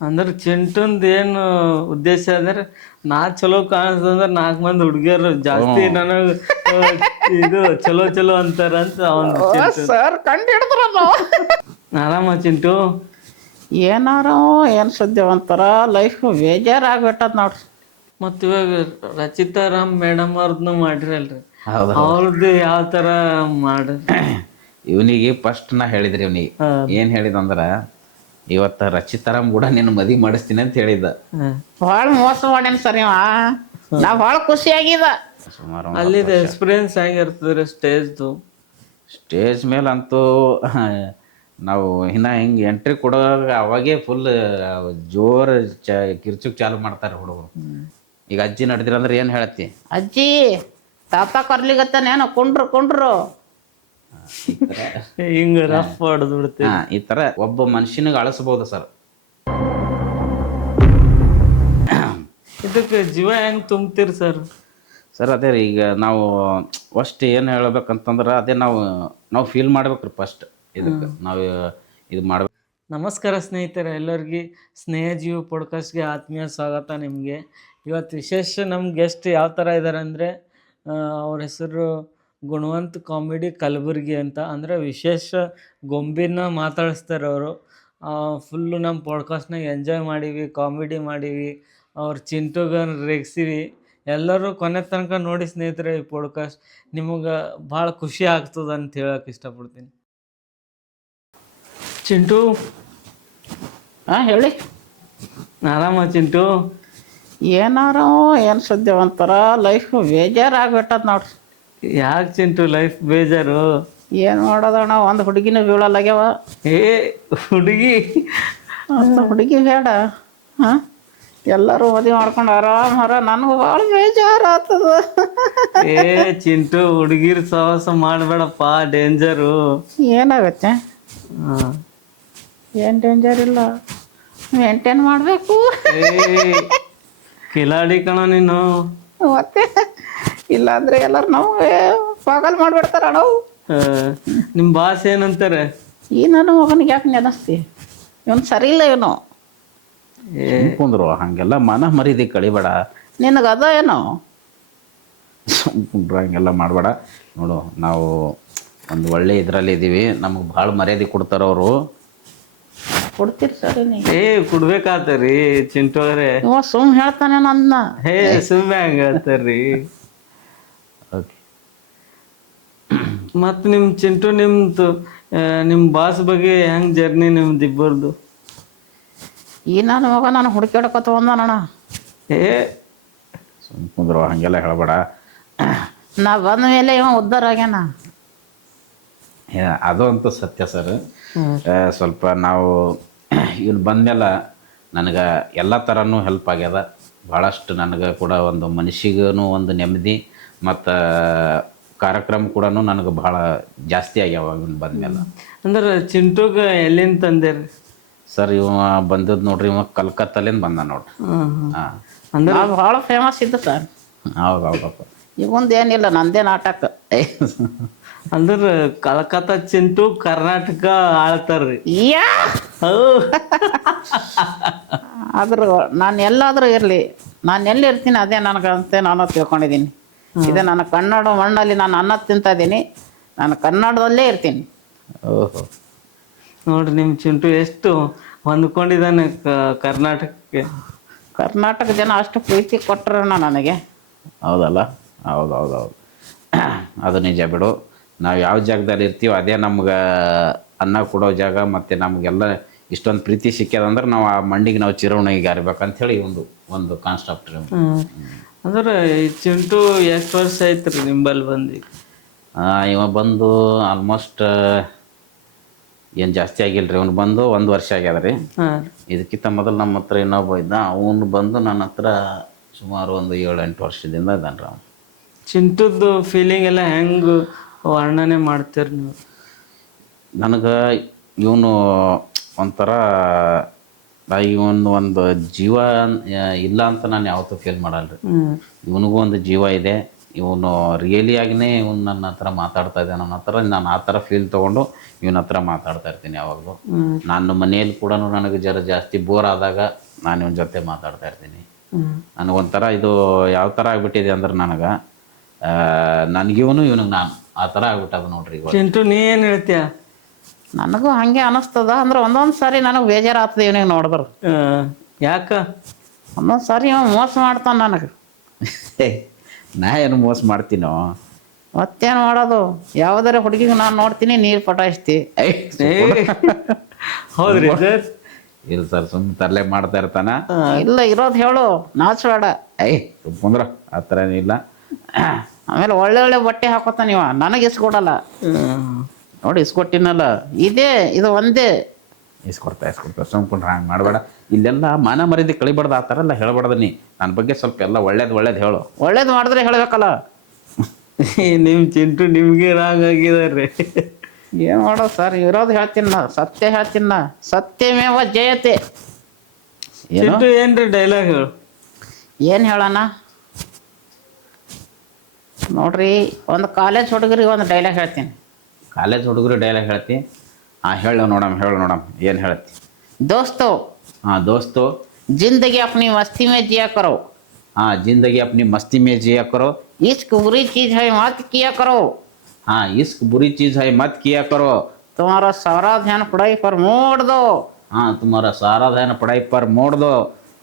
ಅಂದ್ರೆ ಚಿಂಟುಂದ ಏನು ಉದ್ದೇಶ ಅಂದ್ರೆ ನಾ ಚಲೋ ಕಾಣಿಸ್ತಂದ್ರೆ 4 ಮಂದಿ ಹುಡುಗಿಯರು ಜಾಸ್ತಿ ನನಗೆ ಇದು ಚಲೋ ಚಲೋ ಅಂತಾರ ಅಂತ ಅವನು ಚಿಂಟು. ಸರ್ ಕಂಡು ಹಿಡಿದ್ರಲ್ಲ. ಆರಾಮ ಚಿಂಟು? ಏನಾರೋ ಏನು ಸುದ್ದಿ ಒಂಥರ ಲೈಫ್ ಬೇಜಾರಾಗ್ಬಿಟ್ಟದ ನೋಡ್ರಿ. ಮತ್ತು ಇವಾಗ ರಚಿತಾರಾಮ್ ಮೇಡಮ್ ಅವ್ರದ್ದು ಮಾಡಿರಲ್ರಿ, ಹೌದು ಅವ್ರದ್ದು ಯಾವ ಥರ ಮಾಡ್ರಿ? ಇವನಿಗೆ ಫಸ್ಟ್ ನಾ ಹೇಳಿದ್ರಿ ಇವನಿಗೆ ಏನು ಹೇಳಿದಂದ್ರೆ ಇವತ್ತು ರಚಿತಾರಾಮ್ ಕೂಡ ನಿನ್ನ ಮದುವೆ ಮಾಡಿಸ್ತೀನಿ ಅಂತ ಹೇಳಿದ್ದ. ಭಾಳ ಮೋಸ ಮಾಡ್ಯಾನ ಸರ್ ಇವ. ನಾ ಭಾಳ ಖುಷಿಯಾಗಿದ. ಸುಮಾರು ಅಲ್ಲಿದ ಎಕ್ಸ್ಪೀರಿಯನ್ಸ್ ಹೆಂಗಿರ್ತದ್ರಿ ಸ್ಟೇಜ್ದು? ಸ್ಟೇಜ್ ಮೇಲೆ ಅಂತೂ ನಾವು ಇನ್ನು ಹಿಂಗೆ ಎಂಟ್ರಿ ಕೊಡುವಾಗ ಅವಾಗೇ ಫುಲ್ ಜೋರು ಕಿರ್ಚುಕ್ ಚಾಲು ಮಾಡ್ತಾರೆ ಹುಡುಗರು. ಈಗ ಅಜ್ಜಿ ನಡೆದಿರಂದ್ರೆ ಏನು ಹೇಳ್ತಿ? ಅಜ್ಜಿ ತಾತ ಕರ್ಲಿಗತ್ತಾನೇನೋ ಕುಂಡ್ರು ಕುಂಡ್ರು ಹಿಂಗ ರಫ್ ಹೊಡೆದು ಬಿಡ್ತೀವಿ. ಈ ಥರ ಒಬ್ಬ ಮನುಷ್ಯನಿಗೆ ಅಳಿಸ್ಬೋದು ಸರ್. ಇದಕ್ಕೆ ಜೀವ ಹೆಂಗ್ ತುಂಬ್ತೀರಿ ಸರ್? ಸರ್ ಅದೇ ರೀ, ಈಗ ನಾವು ಫಸ್ಟ್ ಏನು ಹೇಳ್ಬೇಕಂತಂದ್ರೆ ಅದೇ ನಾವು ಫೀಲ್ ಮಾಡ್ಬೇಕ್ರಿ ಫಸ್ಟ್. ಇದಕ್ಕೆ ನಾವು ಇದು ಮಾಡ್ಬೇಕು. ನಮಸ್ಕಾರ ಸ್ನೇಹಿತರೆ, ಎಲ್ಲರಿಗೆ ಸ್ನೇಹಜೀವಿ ಪಾಡ್ಕಾಸ್ಟ್ಗೆ ಆತ್ಮೀಯ ಸ್ವಾಗತ. ನಿಮಗೆ ಇವತ್ತು ವಿಶೇಷ ನಮ್ಮ ಗೆಸ್ಟ್ ಯಾವ ಥರ ಇದ್ದಾರೆ ಅಂದರೆ, ಅವ್ರ ಹೆಸರು ಗುಣವಂತ್ ಕಾಮಿಡಿ ಕಲಬುರ್ಗಿ ಅಂತ. ಅಂದರೆ ವಿಶೇಷ ಗೊಂಬಿನ ಮಾತಾಡಿಸ್ತಾರೆ ಅವರು. ಫುಲ್ಲು ನಮ್ಮ ಪಾಡ್ಕಾಸ್ಟ್ನಾಗ ಎಂಜಾಯ್ ಮಾಡೀವಿ, ಕಾಮಿಡಿ ಮಾಡೀವಿ, ಅವ್ರ ಚಿಂಟುಗ ರೇಗಿಸಿವಿ. ಎಲ್ಲರೂ ಕೊನೆ ತನಕ ನೋಡಿ ಸ್ನೇಹಿತರೆ ಈ ಪಾಡ್ಕಾಸ್ಟ್. ನಿಮಗೆ ಭಾಳ ಖುಷಿ ಆಗ್ತದೆ ಅಂತ ಹೇಳೋಕೆ ಇಷ್ಟಪಡ್ತೀನಿ. ಚಿಂಟು ಹಾಂ ಹೇಳಿ. ಆರಾಮ ಚಿಂಟು? ಏನಾರೋ ಏನು ಸುದ್ದಿ ಒಂಥರ ಲೈಫ್ ಬೇಜಾರಾಗ್ಬಿಟ್ಟದ ನೋಡ್ರಿ. ಯಾಕೆ ಚಿಂಟು ಲೈಫ್ ಬೇಜಾರು? ಏನು ಮಾಡೋದಣ್ಣ, ಒಂದು ಹುಡುಗಿನೂ ಬೀಳಲ್ಲಾಗ್ಯಾವ. ಏ ಹುಡುಗಿ? ಅಂತ ಹುಡುಗಿ ಬೇಡ. ಹಾಂ ಎಲ್ಲರೂ ಮದುವೆ ಮಾಡ್ಕೊಂಡು ಆರಾಮಾರ. ನನಗೂ ಭಾಳ ಬೇಜಾರಾಗ್ತದ. ಏ ಚಿಂಟು, ಹುಡುಗಿರ್ ಸಹವಾಸ ಮಾಡಬೇಡಪ್ಪ, ಡೇಂಜರು. ಏನಾಗತ್ತೆ? ಹಾಂ, ಏನು ಡೇಂಜರ್ ಇಲ್ಲ, ಮೇಂಟೈನ್ ಮಾಡಬೇಕು. ಏ ಕಿಲಾಡಿ ಕಣ ನೀನು. ಮತ್ತೆ ಇಲ್ಲಾಂದ್ರೆ ಎಲ್ಲರೂ ನಮಗೆ ಪಾಗಲ್ ಮಾಡಿಬಿಡ್ತಾರ ನಾವು. ನಿಮ್ಮ ಬಾಸ್ ಏನಂತಾರೆ? ಈ ನನ್ನ ಮಗನಿಗೆ ಯಾಕೆ ನೆನಸ್ತಿ, ಇವನು ಸರಿ ಇಲ್ಲ ಇವನು. ಕುಂದ್ರು ಹಂಗೆಲ್ಲ ಮನ ಮರೀದಿ ಕಳಿಬೇಡ. ನಿನಗದ ಏನೋ ಕುಂಡ್ರು ಹಂಗೆಲ್ಲ ಮಾಡಬೇಡ. ನೋಡು, ನಾವು ಒಂದು ಒಳ್ಳೆ ಇದರಲ್ಲಿ ಇದ್ದೀವಿ, ನಮಗೆ ಭಾಳ ಮರ್ಯಾದೆ ಕೊಡ್ತಾರೆ ಅವರು. ಕೊಡ್ತೀರಿ ಸರಿ ನೀ? ಏ ಕೊಡ್ಬೇಕಾತರಿ ಚಿಂಟು ಅವರೇ. ಇವ ಸುಮ್ ಹೇಳ್ತಾನೆ ನನ್ನ. ಹೇ ಸುಮ್ಮನೆ ಹಂಗ ಹೇಳ್ತಾರ್ರಿ. ಓಕೆ, ಮತ್ತು ನಿಮ್ಮ ಚಿಂಟು ನಿಮ್ಮ ಬಾಸ್ ಬಗ್ಗೆ ಹೆಂಗೆ ಜರ್ನಿ ನಿಮ್ದು ಇಬ್ಬರದು? ಈ ನನ್ನ ಮಗ ನಾನು ಹುಡುಕಾಡ್ಕೊತ ಬಂದಾನಣ್ಣ. ಏ ಸುಮ್ಮ ಕುಂದ್ರು ಹಾಗೆಲ್ಲ ಹೇಳಬೇಡ. ನಾ ಬಂದ ಮೇಲೆ ಇವ ಉದ್ಧಾರ ಆಗ್ಯಾನ. ಅದು ಅಂತೂ ಸತ್ಯ ಸರ್. ಸ್ವಲ್ಪ ನಾವು ಇವನು ಬಂದಮೇಲೆ ನನಗೆ ಎಲ್ಲ ಥರನೂ ಹೆಲ್ಪ್ ಆಗ್ಯದ. ಭಾಳಷ್ಟು ನನಗೆ ಕೂಡ ಒಂದು ಮನುಷ್ಯಗೂ ಒಂದು ನೆಮ್ಮದಿ ಮತ್ತು ಕಾರ್ಯಕ್ರಮ ಕೂಡ ನನಗೆ ಭಾಳ ಜಾಸ್ತಿ ಆಗ್ಯಾವ ಇವನು ಬಂದಮೇಲೆ. ಅಂದ್ರೆ ಚಿಂಟುಗೆ ಎಲ್ಲಿಂದ ತಂದೇರಿ ಸರ್? ಇವ ಬಂದದ್ದು ನೋಡ್ರಿ, ಇವ ಕಲ್ಕತ್ತಲ್ಲಿಂದ ಬಂದ ನೋಡ್ರಿ. ಹಾಂ, ಅಂದ್ರೆ ಭಾಳ ಫೇಮಸ್ ಇದ್ದ ಸರ್. ಹೌದು ಹೌದಪ್ಪ. ಇವಂದು ಏನಿಲ್ಲ, ನಂದೇ ನಾಟಕ. ಅಂದ್ರೆ ಕಲ್ಕತ್ತಾ ಚಿಂಟು ಕರ್ನಾಟಕ ಆಳ್ತಾರ್ರಿ. ಯಾ ಆದ್ರೂ ನಾನು ಎಲ್ಲಾದರೂ ಇರಲಿ, ನಾನು ಎಲ್ಲಿ ಇರ್ತೀನಿ ಅದೇ ನನಗಂತೆ ನಾನು ತಿಳ್ಕೊಂಡಿದ್ದೀನಿ. ಇದು ನನ್ನ ಕನ್ನಡ ಮಣ್ಣಲ್ಲಿ ನಾನು ಅನ್ನ ತಿಂತಾ ಇದ್ದೀನಿ, ನಾನು ಕನ್ನಡದಲ್ಲೇ ಇರ್ತೀನಿ. ಓಹೋ, ನೋಡ್ರಿ ನಿಮ್ಮ ಚಿಂಟು ಎಷ್ಟು ಹೊಂದ್ಕೊಂಡಿದ್ದಾನೆ ಕರ್ನಾಟಕಕ್ಕೆ. ಕರ್ನಾಟಕ ಜನ ಅಷ್ಟು ಪ್ರೀತಿ ಕೊಟ್ಟರಣ್ಣ ನನಗೆ. ಹೌದಲ್ಲ? ಹೌದು ಹೌದು ಹೌದು, ಅದು ನಿಜ ಬಿಡು. ನಾವು ಯಾವ ಜಾಗದಲ್ಲಿ ಇರ್ತೀವೋ ಅದೇ ನಮ್ಗೆ ಅನ್ನ ಕೊಡೋ ಜಾಗ. ಮತ್ತು ನಮಗೆಲ್ಲ ಇಷ್ಟೊಂದು ಪ್ರೀತಿ ಸಿಕ್ಕ್ಯದಂದ್ರೆ ನಾವು ಆ ಮಂಡಿಗೆ ನಾವು ಚಿರವಣಿಗೆ ಇರ್ಬೇಕಂಥೇಳಿ ಒಂದು ಕಾನ್ಸೆಪ್ಟ್. ಅಂದ್ರೆ ಈ ಚಿಂಟು ಎಷ್ಟು ವರ್ಷ ಆಯ್ತು ರೀ ನಿಂಬಲ್ಲಿ ಬಂದು? ಇವ ಬಂದು ಆಲ್ಮೋಸ್ಟ್ ಏನು ಜಾಸ್ತಿ ಆಗಿಲ್ಲ ರೀ. ಅವ್ನು ಬಂದು 1 ವರ್ಷ ಆಗ್ಯದ ರೀ. ಇದಕ್ಕಿಂತ ಮೊದಲು ನಮ್ಮ ಹತ್ರ ಇನ್ನೊಬ್ಬ ಇದ್ದ, ಅವನು ಬಂದು ನನ್ನ ಹತ್ರ ಸುಮಾರು ಒಂದು 7-8 ವರ್ಷದಿಂದ ಇದ್ದಾನೆ ರೀ ಅವನು. ಚಿಂಟುದ್ದು ಫೀಲಿಂಗ್ ಎಲ್ಲ ಹೆಂಗೆ ವರ್ಣನೆ ಮಾಡ್ತೀರಿ ನೀವು? ನನಗೆ ಇವನು ಒಂಥರ ಇವನು ಒಂದು ಜೀವ ಇಲ್ಲ ಅಂತ ನಾನು ಯಾವತ್ತೂ ಫೀಲ್ ಮಾಡಲ್ಲ ರೀ. ಇವನಿಗೂ ಒಂದು ಜೀವ ಇದೆ, ಇವನು ರಿಯಲಿ ಆಗಿನೇ ಇವನು ನನ್ನ ಹತ್ರ ಮಾತಾಡ್ತಾ ಇದ್ದಾನೆ ನನ್ನ ಹತ್ರ. ನಾನು ಆ ಥರ ಫೀಲ್ ತೊಗೊಂಡು ಇವನ ಹತ್ರ ಮಾತಾಡ್ತಾ ಇರ್ತೀನಿ ಯಾವಾಗಲೂ. ನಾನು ಮನೆಯಲ್ಲಿ ಕೂಡ ನನಗೆ ಜಾಸ್ತಿ ಬೋರ್ ಆದಾಗ ನಾನು ಇವನ ಜೊತೆ ಮಾತಾಡ್ತಾ ಇರ್ತೀನಿ. ನನಗೊಂಥರ ಇದು ಯಾವ ಥರ ಆಗ್ಬಿಟ್ಟಿದೆ ಅಂದ್ರೆ ನನಗಿವನು ಇವನಿಗೆ ನಾನು ಆ ಥರ ಆಗ್ಬಿಟ್ಟದ ನೋಡ್ರಿ ಇವಾಗ. ಚಿಂಟು ನೀ ಏನು ಹೇಳ್ತೀಯ? ನನಗೂ ಹಾಗೆ ಅನಿಸ್ತದ. ಅಂದ್ರೆ ಒಂದೊಂದು ಸಾರಿ ನನಗೆ ಬೇಜಾರಾಗ್ತದೆ ಇವನಿಗೆ ನೋಡಿದ್ರು. ಯಾಕ? ಒಂದೊಂದು ಸಾರಿ ಇವ ಮೋಸ ಮಾಡ್ತಾನೆ ನನಗೆ. ನಾ ಏನು ಮೋಸ ಮಾಡ್ತೀನೋ? ಮತ್ತೇನು ಮಾಡೋದು? ಯಾವುದಾರ ಹುಡುಗಿಗೆ ನಾನು ನೋಡ್ತೀನಿ, ನೀರು ಪಟಾಯಿಸ್ತಿ. ಹೌದ್ರಿ ಸರ್? ಇಲ್ಲ ಸರ್, ಸುಮ್ಮನೆ ತರಲೆ ಮಾಡ್ತಾ ಇರ್ತಾನ. ಇಲ್ಲ, ಇರೋದು ಹೇಳು, ನಾಚಬೇಡ. ಸುಮ್ಮಂದ್ರ ಆ ಥರ ಏನಿಲ್ಲ. ಆಮೇಲೆ ಒಳ್ಳೆ ಒಳ್ಳೆ ಬಟ್ಟೆ ಹಾಕೋತಾನ ಇವ, ನನಗೆ ಇಸ್ಕೊಡಲ್ಲ. ನೋಡಿ ಇಸ್ಕೊಟ್ಟಿನಲ್ಲ, ಇದು ಒಂದೇ ಇಸ್ಕೊಡ್ತಾ ಸುಮ್ಕೊಂಡ್ರೆ ಹಂಗೆ ಮಾಡಬೇಡ. ಇಲ್ಲೆಲ್ಲ ಮಾನ ಮರ್ಯಾದೆ ಕಳಿಬಾರ್ದು, ಆ ಥರ ಎಲ್ಲ ಹೇಳ್ಬಾರ್ದು. ನೀ ನನ್ನ ಬಗ್ಗೆ ಸ್ವಲ್ಪ ಎಲ್ಲ ಒಳ್ಳೇದು ಹೇಳು. ಒಳ್ಳೇದು ಮಾಡಿದ್ರೆ ಹೇಳಬೇಕಲ್ಲ. ನಿಮ್ಮ ಚಿಂಟು ನಿಮಗೆ ರಾಂಗ್ ಆಗಿದಾರೆ. ಏನು ಮಾಡೋದು ಸರ್, ಇರೋದು ಹೇಳ್ತೀನಿ ನಾ, ಸತ್ಯ ಹೇಳ್ತೀನಿ ನಾ. ಸತ್ಯಮೇವ ಜಯತೆ. ಚಿಂಟು ಏನ್ರಿ ಡೈಲಾಗ್ ಹೇಳು? ಏನು ಹೇಳೋಣ ನೋಡ್ರಿ, ಒಂದು ಕಾಲೇಜ್ ಹುಡುಗರಿಗೆ ಒಂದು ಡೈಲಾಗ್ ಹೇಳ್ತೀನಿ. ಕಾಲೇಜ್ ಹುಡುಗರು ಡೈಲಾಗ್ ಹೇಳ್ತಿ? ಹೇಳು ನೋಡಮ್ ಏನು ಹೇಳ್ತಿ? दोस्तों, दोस्तों, जिंदगी अपनी मस्ती में जिया करो. जिंदगी अपनी मस्ती में जिया करो. इश्क बुरी चीज है, मत किया करो. इश्क बुरी चीज है, मत किया करो. तुम्हारा सारा ध्यान पढ़ाई पर मोड़ दो. तुम्हारा सारा ध्यान पढ़ाई पर मोड़ दो.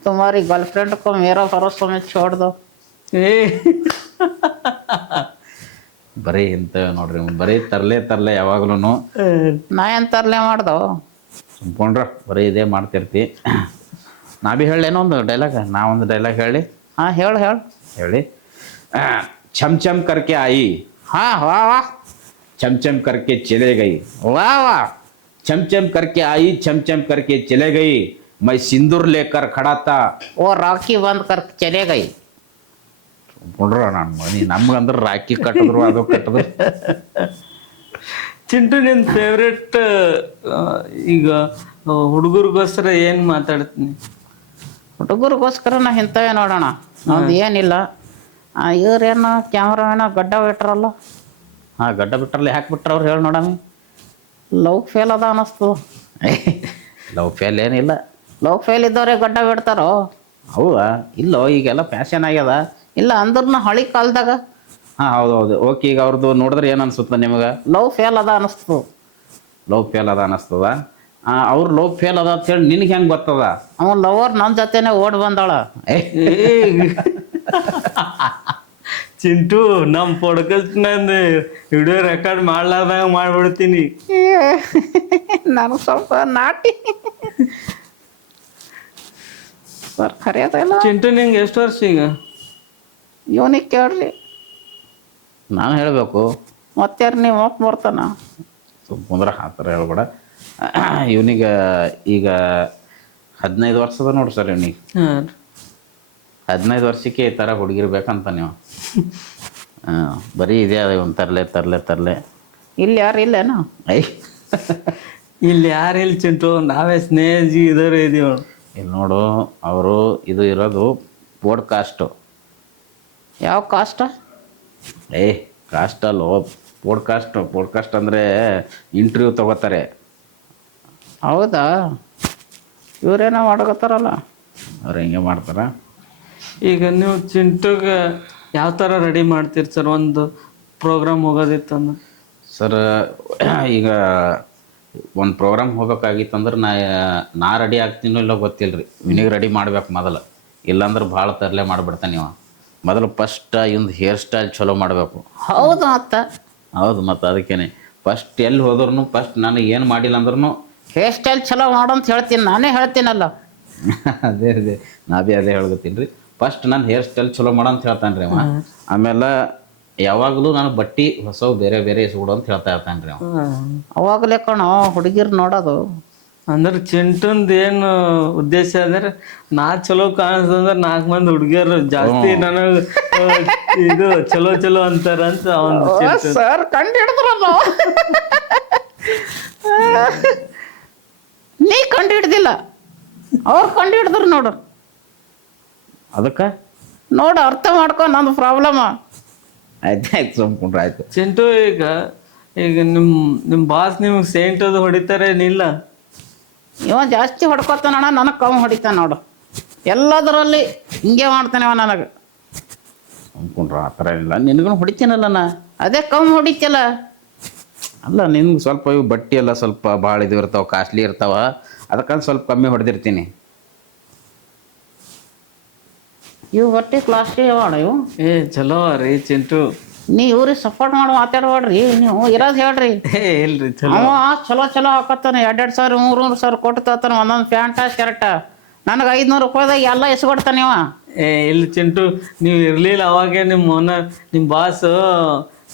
तुम्हारी गर्लफ्रेंड को मेरा भरोसा में छोड़ दो. ಬರೀ ಇಂಥ ನೋಡ್ರಿ, ಬರೀ ತರ್ಲೆ ಯಾವಾಗ್ಲೂ. ನಾ ಏನು ತರಲೆ ಮಾಡ್ದೋ? ಸುಮ್ಕೊಂಡ್ರ ಬರೀ ಇದೇ ಮಾಡ್ತಿರ್ತಿ. ನಾ ಭೀ ಹೇಳೇನೋ ಒಂದು ಡೈಲಾಗ್. ಒಂದು ಡೈಲಾಗ್ ಹೇಳಿ. ಚಮ್ ಚಮ್ ಕರ್ಕೆ ಆಯಿ. वाह वाह. चम चम करके चले गई. वाह वाह. चम चम करके आई, चम चम करके चले गई. मैं सिंदूर लेकर खड़ा था. वो राखी बंद कर चले गई. ನೋಡ್ರ ನಾನು ಮನಿ ನಮ್ಗಂದ್ರೆ ರಾಖಿ ಕಟ್ಟಿದ್ರು ಅದು ಕಟ್ಟಿದ್ರು. ಚಿಂಟು ನಿನ್ನ ಫೇವ್ರೆಟ್ ಈಗ ಹುಡುಗರಿಗೋಸ್ಕರ ಏನು ಮಾತಾಡ್ತೀನಿ? ಹುಡುಗರಿಗೋಸ್ಕರ ನಾ ಇಂಥವೇ ನೋಡೋಣ, ನಮ್ದು ಏನಿಲ್ಲ. ಇವ್ರೇನು ಕ್ಯಾಮ್ರಾಮೇನ ಗಡ್ಡ ಬಿಟ್ರಲ್ಲ. ಗಡ್ಡ ಬಿಟ್ರಲ್ಲಿ ಯಾಕೆ ಬಿಟ್ರ ಅವ್ರು ಹೇಳಿ ನೋಡಮ್ಮಿ. ಲವ್ ಫೇಲ್ ಅದ ಅನ್ನಿಸ್ತು. ಲವ್ ಫೇಲ್ ಏನಿಲ್ಲ. ಲವ್ ಫೇಲ್ ಇದ್ದವ್ರೆ ಗಡ್ಡ ಬಿಡ್ತಾರೋ? ಹೌದಾ? ಇಲ್ಲೋ, ಈಗೆಲ್ಲ ಫ್ಯಾಷನ್ ಆಗ್ಯದ. ಇಲ್ಲ ಅಂದ್ರೂ ಹಳಿ ಕಾಲದಾಗ. ಹೌದೌದು. ಓಕೆ, ಈಗ ಅವ್ರದ್ದು ನೋಡಿದ್ರೆ ಏನು ಅನ್ಸುತ್ತ ನಿಮಗೆ? ಲವ್ ಫೇಲ್ ಅದ ಅನ್ನಿಸ್ತು. ಲವ್ ಫೇಲ್ ಅದ ಅನ್ನಿಸ್ತದ? ಅವ್ರು ಲವ್ ಫೇಲ್ ಅದ ಅಂತ ಹೇಳಿ ನಿನಗೆ ಹೆಂಗೆ ಬರ್ತದ? ಅವನ್ ಲವರ್ ನನ್ನ ಜೊತೆನೆ ಓಡ್ ಬಂದಾಳ. ಚಿಂಟು, ನಮ್ಮ ಪಾಡ್ಕಾಸ್ಟ್ ನಂದು ವಿಡಿಯೋ ರೆಕಾರ್ಡ್ ಮಾಡ್ಲಾರ್ದಾಗ ಮಾಡ್ಬಿಡ್ತೀನಿ. ನಾನು ಸ್ವಲ್ಪ ನಾಟಿ ಸರ್, ಕರೆಯೋದಿಲ್ಲ. ಚಿಂಟು ನಿಂಗೆ ಎಷ್ಟು ವರ್ಷ ಈಗ? ಇವನಿಗೆ ಕೇಳ್ರಿ. ನಾನು ಹೇಳಬೇಕು ಮತ್ತಾರು ನೀವು ಹೋಗಿ ಬರ್ತಾನ? ಸುಮ್ಮಂದ್ರೆ ಆ ಥರ ಹೇಳ್ಬೇಡ. ಇವನಿಗೆ ಈಗ 15 ವರ್ಷದ ನೋಡ್ರಿ ಸರ್. ಇವನಿಗೆ 15 ವರ್ಷಕ್ಕೆ ಈ ಥರ ಹುಡುಗಿರ್ಬೇಕಂತ ನೀವು. ಬರೀ ಇದೇ ಅದ ಒಂದು ತರಲೆ. ಇಲ್ಲಿ ಯಾರು ಇಲ್ಲೇನು? ಇಲ್ಲಿ ಯಾರು ಇಲ್ಲ ಚಿಂಟು, ನಾವೇ ಸ್ನೇಹಜಿ ಇದರ ಇದೀವ. ಇಲ್ಲಿ ನೋಡು, ಅವರು ಇದು ಇರೋದು ಪೋಡ್ಕಾಸ್ಟು. ಯಾವ ಕಾಷ್ಟ? ಕಾಸ್ಟ್ ಅಲ್ಲೋ, ಪೋಡ್ಕಾಸ್ಟ್ ಅಂದರೆ ಇಂಟರ್ವ್ಯೂ ತಗೋತಾರೆ. ಹೌದಾ? ಇವರೇನೋ ಮಾಡ್ಕೋತಾರಲ್ಲ. ಅವ್ರು ಹೆಂಗೆ ಮಾಡ್ತಾರ? ಈಗ ನೀವು ಚಿಂಟುಗೆ ಯಾವ ಥರ ರೆಡಿ ಮಾಡ್ತೀರಿ ಸರ್ ಒಂದು ಪ್ರೋಗ್ರಾಮ್ ಹೋಗೋದಿತ್ತಂದ್ರೆ? ಸರ್, ಈಗ ಒಂದು ಪ್ರೋಗ್ರಾಮ್ ಹೋಗ್ಬೇಕಾಗಿತ್ತಂದ್ರೆ ನಾ ರೆಡಿ ಆಗ್ತೀನೋ ಇಲ್ಲೋ ಗೊತ್ತಿಲ್ಲ ರೀ. ವಿನಿಗೆ ರೆಡಿ ಮಾಡ್ಬೇಕು ಮೊದಲು, ಇಲ್ಲಾಂದ್ರೆ ಭಾಳ ತರಲೆ ಮಾಡಿಬಿಡ್ತಾನೆ ನೀವು. ಮೊದಲು ಫಸ್ಟ್ ಇವಂದು ಹೇರ್ ಸ್ಟೈಲ್ ಚಲೋ ಮಾಡಬೇಕು. ಹೌದು ಮತ್ತು ಅದಕ್ಕೇನೆ ಫಸ್ಟ್ ಎಲ್ಲಿ ಹೋದ್ರೂ ಫಸ್ಟ್ ನನಗೆ ಏನು ಮಾಡಿಲ್ಲ ಅಂದ್ರೂ ಹೇರ್ ಸ್ಟೈಲ್ ಚಲೋ ಮಾಡಂತ ಹೇಳ್ತೀನಿ, ನಾನೇ ಹೇಳ್ತೀನಲ್ಲ. ಅದೇ ನಾ ಭೀ ಅದೇ ಹೇಳ್ಕೊತೀನಿ ರೀ. ಫಸ್ಟ್ ನಾನು ಹೇರ್ ಸ್ಟೈಲ್ ಚಲೋ ಮಾಡಂತ ಹೇಳ್ತಾನೆ ರೀ ಅವ. ಆಮೇಲೆ ಯಾವಾಗಲೂ ನಾನು ಬಟ್ಟೆ ಹೊಸವು ಬೇರೆ ಇಸ್ಬಿಡು ಅಂತ ಹೇಳ್ತಾ ಇರ್ತಾನೆ ರೀ ಅವ. ಅವಾಗಲೇ ಕಣೋ ಹುಡುಗಿರು ನೋಡೋದು. ಅಂದ್ರೆ ಚಿಂಟುಂದು ಏನು ಉದ್ದೇಶ ಅಂದ್ರೆ ನಾ ಚಲೋ ಕಾಣಿಸ್ತಂದ್ರೆ 4 ಮಂದಿ ಹುಡುಗಿಯರು ಜಾಸ್ತಿ ನನಗೆ ಇದು ಚಲೋ ಅಂತಾರಂತ ಅವನು. ಸರ್ ಕಂಡು ಹಿಡಿದ್ರಲ್ಲ. ನೀ ಕಂಡು ಹಿಡ್ದಿಲ್ಲ, ಅವ್ರು ಕಂಡು ಹಿಡಿದ್ರು ನೋಡು. ಅದಕ್ಕೆ ನೋಡು, ಅರ್ಥ ಮಾಡ್ಕೊ ನಂದು ಪ್ರಾಬ್ಲಮ್. ಆಯ್ತು ಸುಮ್ಕೊಂಡ್ರೆ ಆಯ್ತು. ಚಿಂಟು ಈಗ ಈಗ ನಿಮ್ಮ ಬಾಸ್ ನಿಮ್ಗೆ ಸೇಂಟ್ ಅದು ಹೊಡಿತಾರೇನಿಲ್ಲ? ಇವ ಜಾಸ್ತಿ ಹೊಡ್ಕೊತಾನಣ್ಣ, ನನಗೆ ಕಮ್ಮಿ ಹೊಡಿತಾನ ನೋಡು. ಎಲ್ಲದರಲ್ಲಿ ಹಿಂಗೆ ಮಾಡ್ತಾನೆ ಅವ ನನಗೆ. ಸುಮ್ಕೊಂಡ್ರೆ ಆ ಥರ ಇಲ್ಲ, ನಿನಗೂ ಹೊಡಿತೀನಲ್ಲ ನಾ. ಅದೇ ಕಮ್ಮಿ ಹೊಡಿತಿಲ್ಲ. ಅಲ್ಲ ನಿನ್ಗೆ ಸ್ವಲ್ಪ ಇವು ಬಟ್ಟೆ ಎಲ್ಲ ಸ್ವಲ್ಪ ಭಾಳ ಇದು ಇರ್ತಾವೆ, ಕಾಸ್ಟ್ಲಿ ಇರ್ತಾವ, ಅದಕ್ಕಂತ ಸ್ವಲ್ಪ ಕಮ್ಮಿ ಹೊಡೆದಿರ್ತೀನಿ. ಇವು ಬಟ್ಟೆ ಕ್ಲಾಸ್ಲಿ ಅವಾಡ ಇವು. ಏ ಚಲೋ ರೀ ಚಿಂಟು. ನೀ ಇವ್ರಿಗೆ ಸಪೋರ್ಟ್ ಮಾಡಿ ಮಾತಾಡ್ಬೇಡ್ರಿ, ನೀವು ಇರೋದು ಹೇಳ್ರಿ. ಏ ಇಲ್ರಿ ಚಲೋ. ಅವ ಚಲೋ ಹಾಕತ್ತಾನೆ, 2,000 3,000 ಕೊಟ್ಟು ತಗೋತಾನೆ ಒಂದೊಂದು ಪ್ಯಾಂಟ ಶರ್ಟ. ನನಗೆ 500 ರೂಪಾಯಿದಾಗ ಎಲ್ಲ ಎಸ್ಕೊಡ್ತಾನೆ ಇವ. ಏ ಇಲ್ಲಿ ಚಿಂಟು, ನೀವು ಇರ್ಲಿಲ್ಲ ಅವಾಗೆ ನಿಮ್ಮ ಓನರ್ ನಿಮ್ಮ ಬಾಸ್